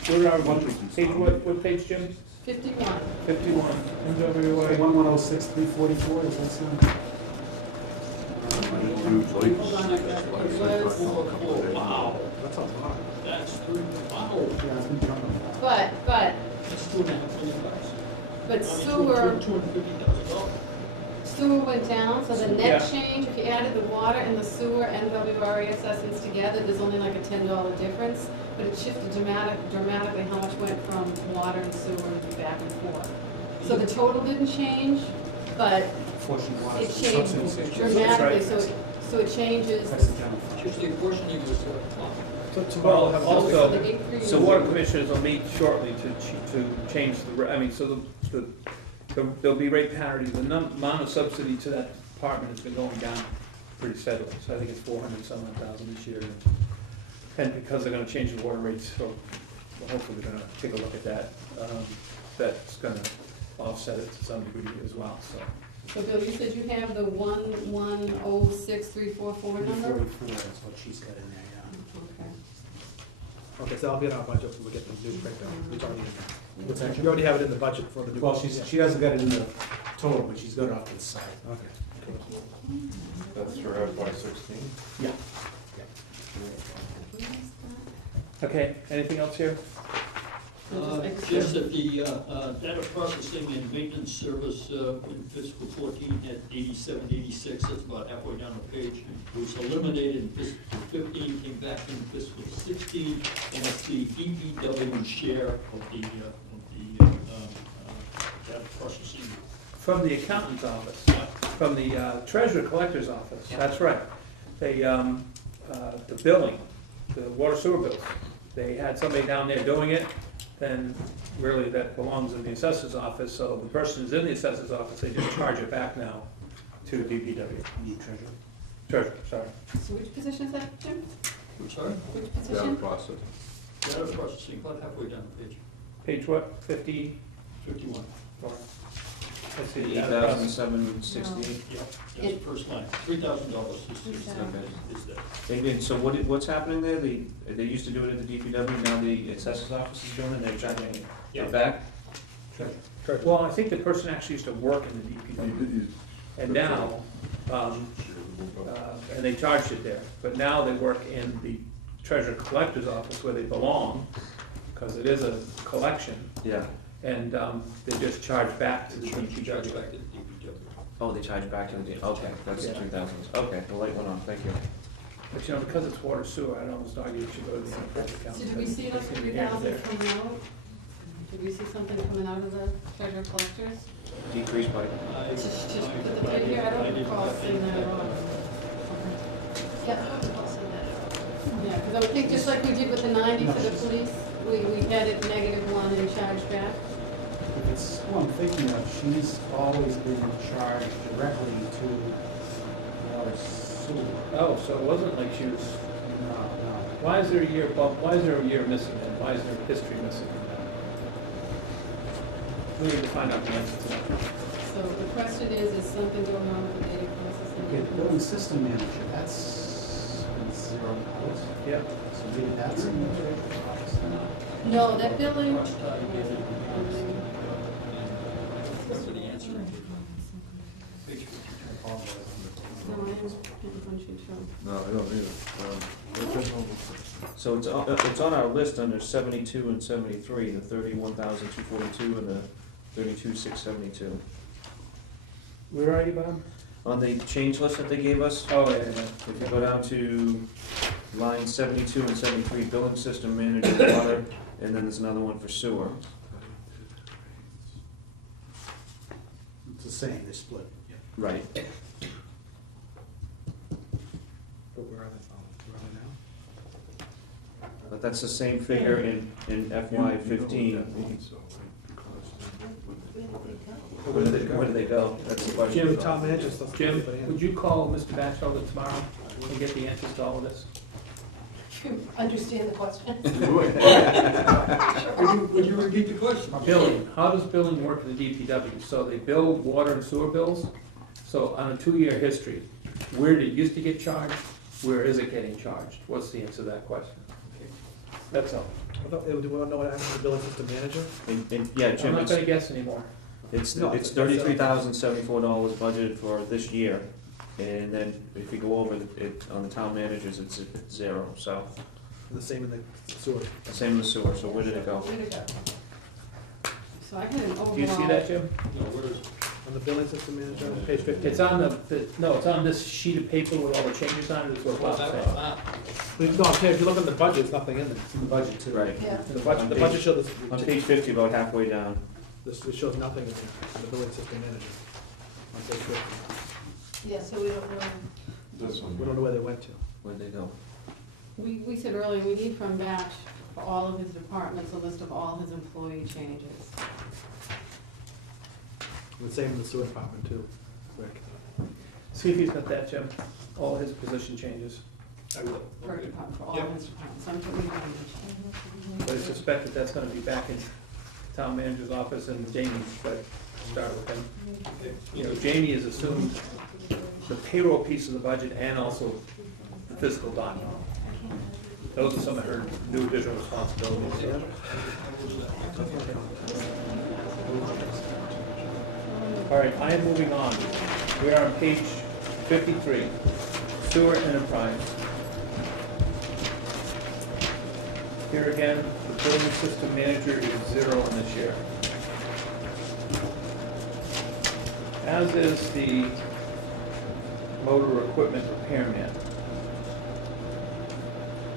Where are we? Page, what page, Jim? 51. 51, MWA. 1106344, is that sound? Huge leaks. Hold on, I got it. Oh, wow, That's a lot. that's wow, Yeah, it's been coming. But that's $2.5 million. sewer, $250,000. sewer went down, so the net Yeah. change, if you added the water and the sewer and WRA assessments together, there's only like a $10 difference, but it shifted dramatically how much went from water and sewer back and forth. So the total didn't change, but Fortunately, water it subsidies. changed dramatically, so it changes. That's the general fund. Just the portioning was, So tomorrow, So also, the increase. the water commissioners will meet shortly to change I mean, so there'll be rate parity. The amount of subsidy to that department has been going down pretty steadily, so I think it's 400-some-odd-thousand this year. And because they're gonna change the water rates, so hopefully they're gonna take a look at that. That's gonna offset it to some degree as well, so So Bill, you said you have the 1106344 number? 344 is what she's got in there, yeah. Okay. Okay, so I'll be in our budget when we get the new breakdown. It's already in there. It's actually, you already have it in the budget for the new. Well, she hasn't got it in the total, but she's got it off to the side. Okay. That's for FY16? Yeah. Okay, anything else here? Just that the data processing and maintenance service in fiscal 14 at 87, 86, that's about halfway down the page. It was eliminated in fiscal 15, came back in fiscal 16, and it's the DPW share of the data processing. From the accountant's office, from the treasurer collector's office, that's right. They, the billing, the water sewer bills, they had somebody down there doing it, then really that belongs in the assessor's office, so the person who's in the assessor's office, they just charge it back now to DPW. Need treasurer. Treasurer, sorry. So which position is that, Jim? I'm sorry? Which Data position? process. Data processing, about halfway down the page, Page what, 50? 51. Let's see. 8,768. Yeah, that's the first line, $3,000 is that. And so what's happening there? They used to do it at the DPW, now the assessor's office is doing it, they're charging it back? Well, I think the person actually used to work in the DPW, and now, and they charged it there, but now they work in the treasurer collector's office where they belong, because it is a collection, Yeah. and they just charge back to the Charge DPW. back to the DPW. Oh, they charge back to the, okay, that's the Yeah. 3,000. Okay, the light went on, thank you. But you know, because it's water sewer, I'd almost argue it should go to the enterprise account. So did we see those It's gonna be here and 3,000 there. coming out? Did we see something coming out of the treasurer collectors? Decreased by, Just put the figure here, I don't recall seeing that at all. Yeah. Yeah, because I would think just like we did with the 90 for the police, we had it -1 and charged back. If it's who I'm thinking of, she's always been charged directly to water sewer. Oh, so it wasn't like she was, No. why is there a year bump, why is there a year missing then? Why is there history missing from that? We need to find out the answer to that. So the question is something going on with the data processing? Okay, the building system manager, that's been $0. Yeah. So maybe that's in the treasurer's office. No, that building, Watch time again. What's the answer? Page 52. no, I didn't punch you too. No, I don't need it. so it's on our list under 72 and 73, the 31,242 and the 32,672. Where are you, Bob? On the change list that they gave us, Oh, yeah, if you go down to line 72 and 73, billing system manager, water, and then there's another one for sewer. It's the same, they're split. Right. But where are they? Oh, where are they now? But that's the same figure in FY 15. Where do they go? That's the question. Jim, town manager stuff. Jim, would you call Mr. Batchelder tomorrow and get the answers to all of this? Understand the question? Would you repeat the question? Billing, how does billing work for the DPW? So they bill water and sewer bills, so on a 2-year history, where did it used to get charged? Where is it getting charged? What's the answer to that question? That's all. I thought, do we want to know what happened to the building system manager? And yeah, I'm Jim, not gonna guess anymore. it's No, $33,074 budgeted for this year. And then if you go over it on the town managers, it's at 0, so, The same in the sewer. same in the sewer, so where did it go? Where'd it go? So I had an overall. Do you see that, Jim? No, where is it? On the building system manager, on page 15. It's on no, it's on this sheet of paper with all the changes on it, is what Bob's saying. No, okay, if you look at the budget, there's nothing in there. It's in the budget too. Right. Yeah. The budget shows, On page 50, about halfway down. this, it shows nothing in there, on the building system manager. On page 50. Yeah, so we don't know. This one. We don't know where they went to. Where'd they go? We said earlier, we need from Batch for all of his departments, a list of all his employee changes. The same in the sewer department too, Rick. See if he's got that, Jim, all his position changes. I will. Per department, for all Yep. his departments, so I'm putting it But I suspect that that's gonna be back in town manager's office and Jamie's, but start with him. You know, Jamie has assumed the payroll piece of the budget and also the fiscal document. Those are some of her new additional responsibilities. All right, I am moving on. We are on page 53, sewer enterprise. Here again, the building system manager is 0 in this year. As is the motor equipment repairman.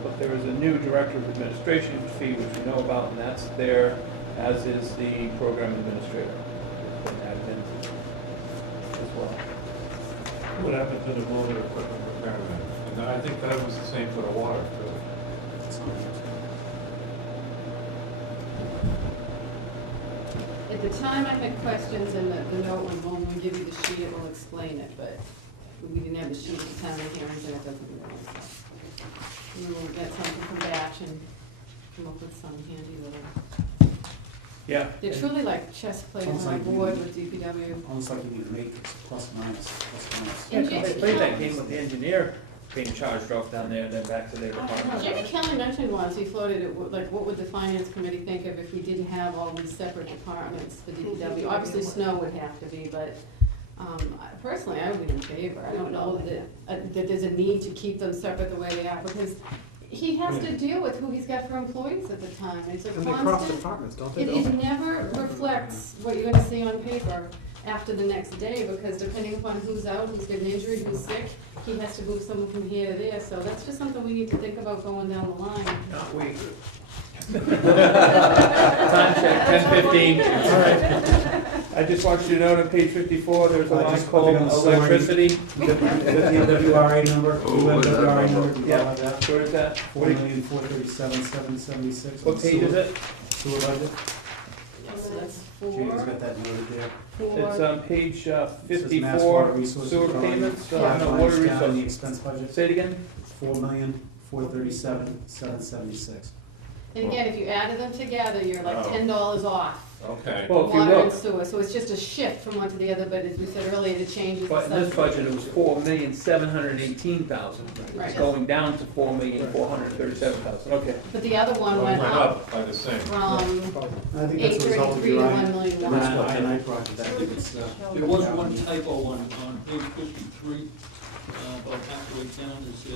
But there is a new director of administration fee, which we know about, and that's there, as is the program administrator. It's been added in as well. What happened to the motor equipment repairman? And I think that was the same for the water, too. At the time, I had questions, and the note was, when we give you the sheet, it will explain it, but we didn't have the sheet at the time of the hearings, and it doesn't really. We will get something from Batch and come up with some handy little. Yeah. They're truly like chess players Sounds on like board you- with DPW. Almost like you need a matrix, plus minus, plus minus. Yeah, 'cause they played that game with the engineer being charged off down there and then back to their department. Jimmy Kelly mentioned once, he floated it, like, what would the finance committee think of if we didn't have all these separate departments for DPW? Obviously, snow would have to be, but, personally, I would be in favor. I don't know that there's a need to keep them separate the way they are, because he has to deal with who he's got for employees at the time. It's a And they cross constant, departments, don't they, it Bill? never reflects what you're gonna see on paper after the next day, because depending upon who's out, who's got an injury, who's sick, he has to move someone from here to there, so that's just something we need to think about going down the line. Not we. Time check, 10:15. All right. I just want you to note on page 54, there's a line Just put it called on the summary. electricity. The MWRA number, Oh, what is that MWRA number, number? do you Yeah, have that? where is that? Four million, 437,776. What page is it? Sewer budget. So that's Jamie's four, got that noted there. It's four, on page It says Mass 54, Water Resources sewer drawing. payments, Five no, lines water down in the resources. expense budget, Say it again? 4,437,776. and again, if you added them together, you're like Oh. $10 off. Okay. Well, if you Water and look, sewer, so it's just a shift from one to the other, but as we said earlier, the changes. but in this budget, it was 4,718,000. Right. It's going down to 4,437,000, okay. But the other one went up by the same. from I think that's a result of 833 to your $1 million. I project, I think it's, There was one typo on page 53, about halfway down, there's a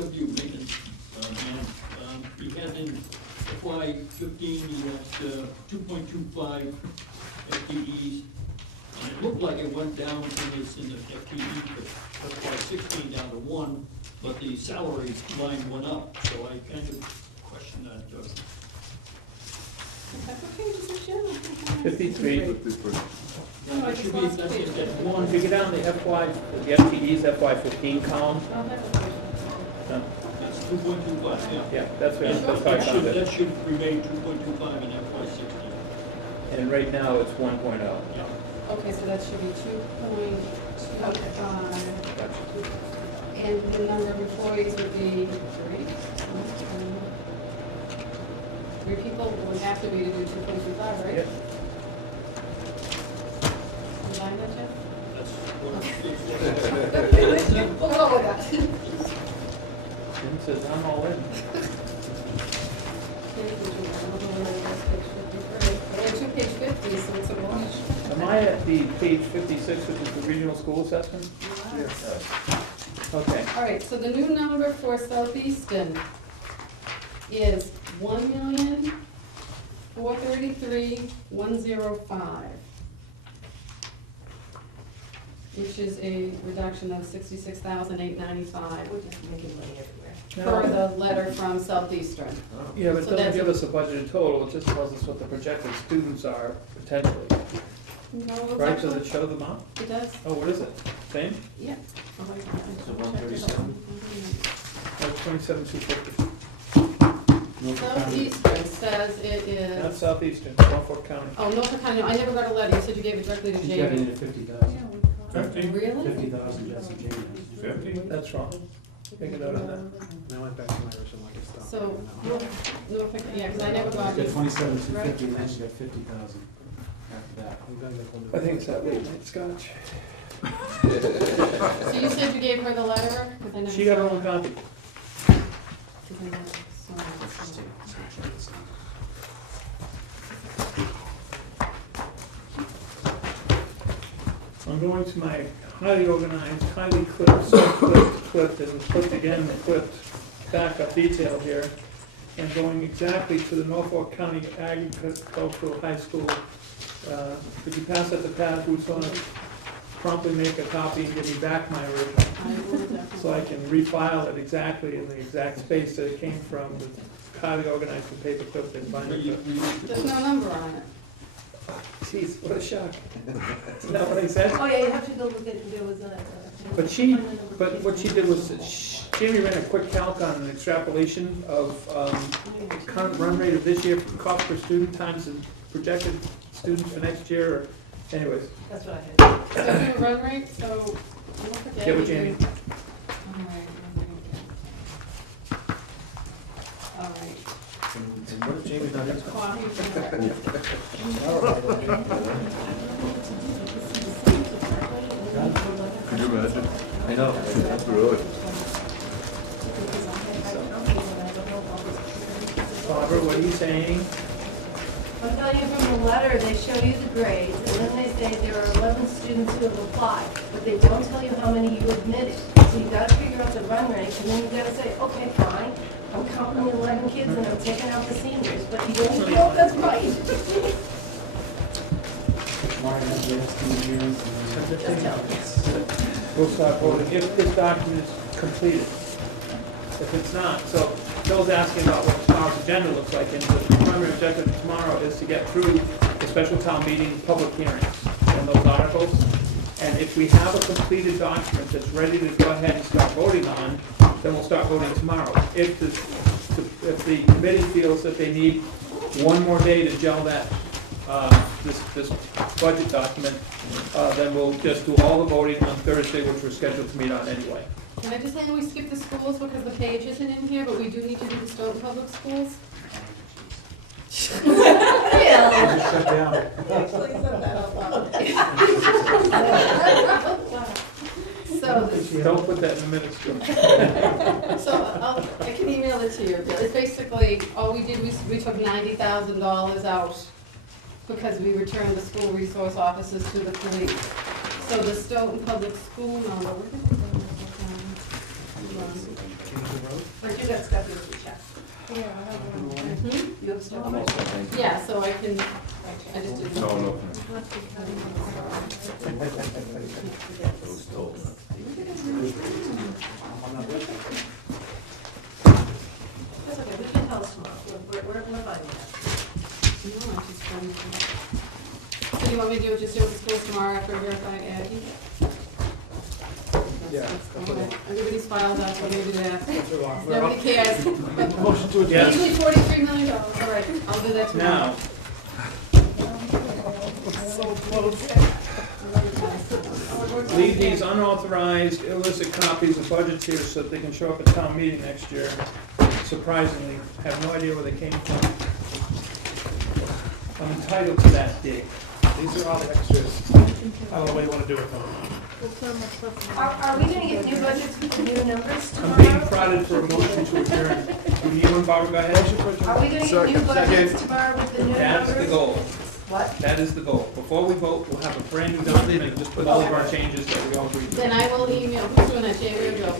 QW maintenance man. He had in FY 15, he had 2.25 FTEs. And it looked like it went down in the FTE, but FY 16 down to 1, but the salary line went up, so I kind of question that. What page is it, Jim? 53. No, I It just should be, lost that's page. it, that one. If you go down the FY, the FTEs, FY 15 column, Oh, that's what page. no, That's 2.25, yeah. yeah, that's where, that's how I That found should, it. that should remain 2.25 in FY 16. And right now, it's 1.0. Okay, so that should be 2.25. Gotcha. And the number of employees would be 3. 3 people would have to be to do 2.25, right? Yep. Combine that, Jeff? That's what We'll go with that. Jim says, I'm all in. And page 50, so it's a wash. Am I at the page 56, which is the regional school assessment? Okay. All right, so the new number for Southeastern is 1,433,105, which is a reduction of 66,895 We're just making money everywhere. per the letter from Southeastern. Yeah, but it So doesn't that's give a- us a budgeted total, it just tells us what the projected students are potentially. No, it's Right, does it actually- show them up? It does, Oh, what is it? Same? yeah. Oh, wait, I So checked it 137? out. Oh, 27,250. Southeastern says it That's is, Southeastern, Norfolk County. oh, Norfolk County, no, I never got a letter, you said you gave it directly to she's got it Jamie. at 50,000. 50? Really? 50,000, Jesse Jamie. 50? That's wrong. Make a note of that. And I went back to my original lucky stuff. So, Norfolk, yeah, because I never got She's got it. 27,250, and then she got 50,000. after that. I'm gonna make one new- I think it's that late night scotch. So you said you gave her the letter? 'Cause I never She got her saw own it. copy. 'Cause I never saw it. Interesting. Interesting. I'm going to my highly organized, highly clipped, clipped, and clipped again, clipped backup detail here. And going exactly to the Norfolk County Agricultural High School. Could you pass that to Pat, who's gonna promptly make a copy and give me back my original? I will definitely. So I can refile it exactly in the exact space that it came from, with highly organized and paper clipped and binder clipped. There's no number on it. Jeez, what a shock. Isn't that what I said? Oh, yeah, you have to go look at, there was a. But what she did was, Jamie ran a quick calc on an extrapolation of the current run rate of this year, cost per student times the projected students for next year, or anyways. That's what I had. So do a run rate, so don't forget. Get with you do- Jamie. All right. And what if Jamie's not in? Coffee for- Could you imagine? I know. Really? Barbara, what are you saying? I'm telling you from the letter, they show you the grades, and then they say there are 11 students who have applied, but they don't tell you how many you admitted. So you gotta figure out the run rate, and then you gotta say, okay, fine, I'm counting the 11 kids and I'm taking out the seniors, but you don't know that's right. Martin has the estimates Just tell me. We'll start voting if this document is completed. If it's not, so Bill's asking about what tomorrow's agenda looks like, and the primary objective tomorrow is to get through the special town meeting public hearings on those articles. And if we have a completed document that's ready to go ahead and start voting on, then we'll start voting tomorrow. If the committee feels that they need one more day to gel that, this budget document, then we'll just do all the voting on Thursday, which we're scheduled to meet on anyway. Can I just say we skipped the schools because the page isn't in here, but we do need to do the Stoughton Public Schools? Really? Shut down. So, this- Don't put that in the minutes, Jim. so I can email it to you. It's basically, all we did was, we took $90,000 out because we returned the school resource officers to the police. So the Stoughton Public School number, where did I go? But you got stuff you have to check. Mhm. You have stuff. Yeah, so I can, I just did. No, no. That's okay, we can tell us tomorrow, we're fine with No, I just wanted to- So you want me to do it just over the schools tomorrow after verifying Aggie? Yeah. Okay. Everybody's filed out, so we're gonna do that. That's a lot. Nobody cares. Motion to adjourn. Yes. Easily $43 million, all right, I'll do that tomorrow. Now, leave these unauthorized illicit copies of budgets here so that they can show up at town meeting next year. Surprisingly, have no idea where they came from. I'm entitled to that dig. These are all the extras. I don't know what you want to do with them. Are we gonna get new budgets with the new numbers I'm being tomorrow? prodded for a motion to adjourn. Do you need one, Barbara? Go ahead. Are we gonna get new budgets tomorrow with the new numbers? That's the goal. What? That is the goal. Before we vote, we'll have a brand new document, just with all of our changes that we all agreed to. Then I will email, who's doing that, Jamie or Joe?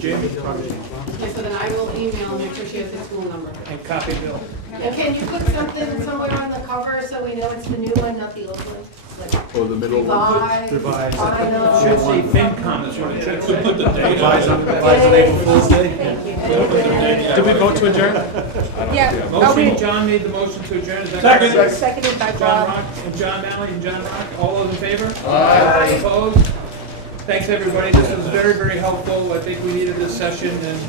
Jamie, Okay, so then I will email and make sure she has the school number. and copy Bill. And can you put something somewhere on the cover so we know it's the new one, not the old one? Like Or the middle one. revised, final? Should say FinCom, that's what it should say. Revise on April Fool's Day. Thank you. Did we vote to adjourn? Motion, John made the motion to adjourn, is that correct? Seconded by John Rock, and John Malley, and John Rock, all those in favor? Aye. Opposed? Thanks, everybody, this was very, very helpful, I think we needed this session, and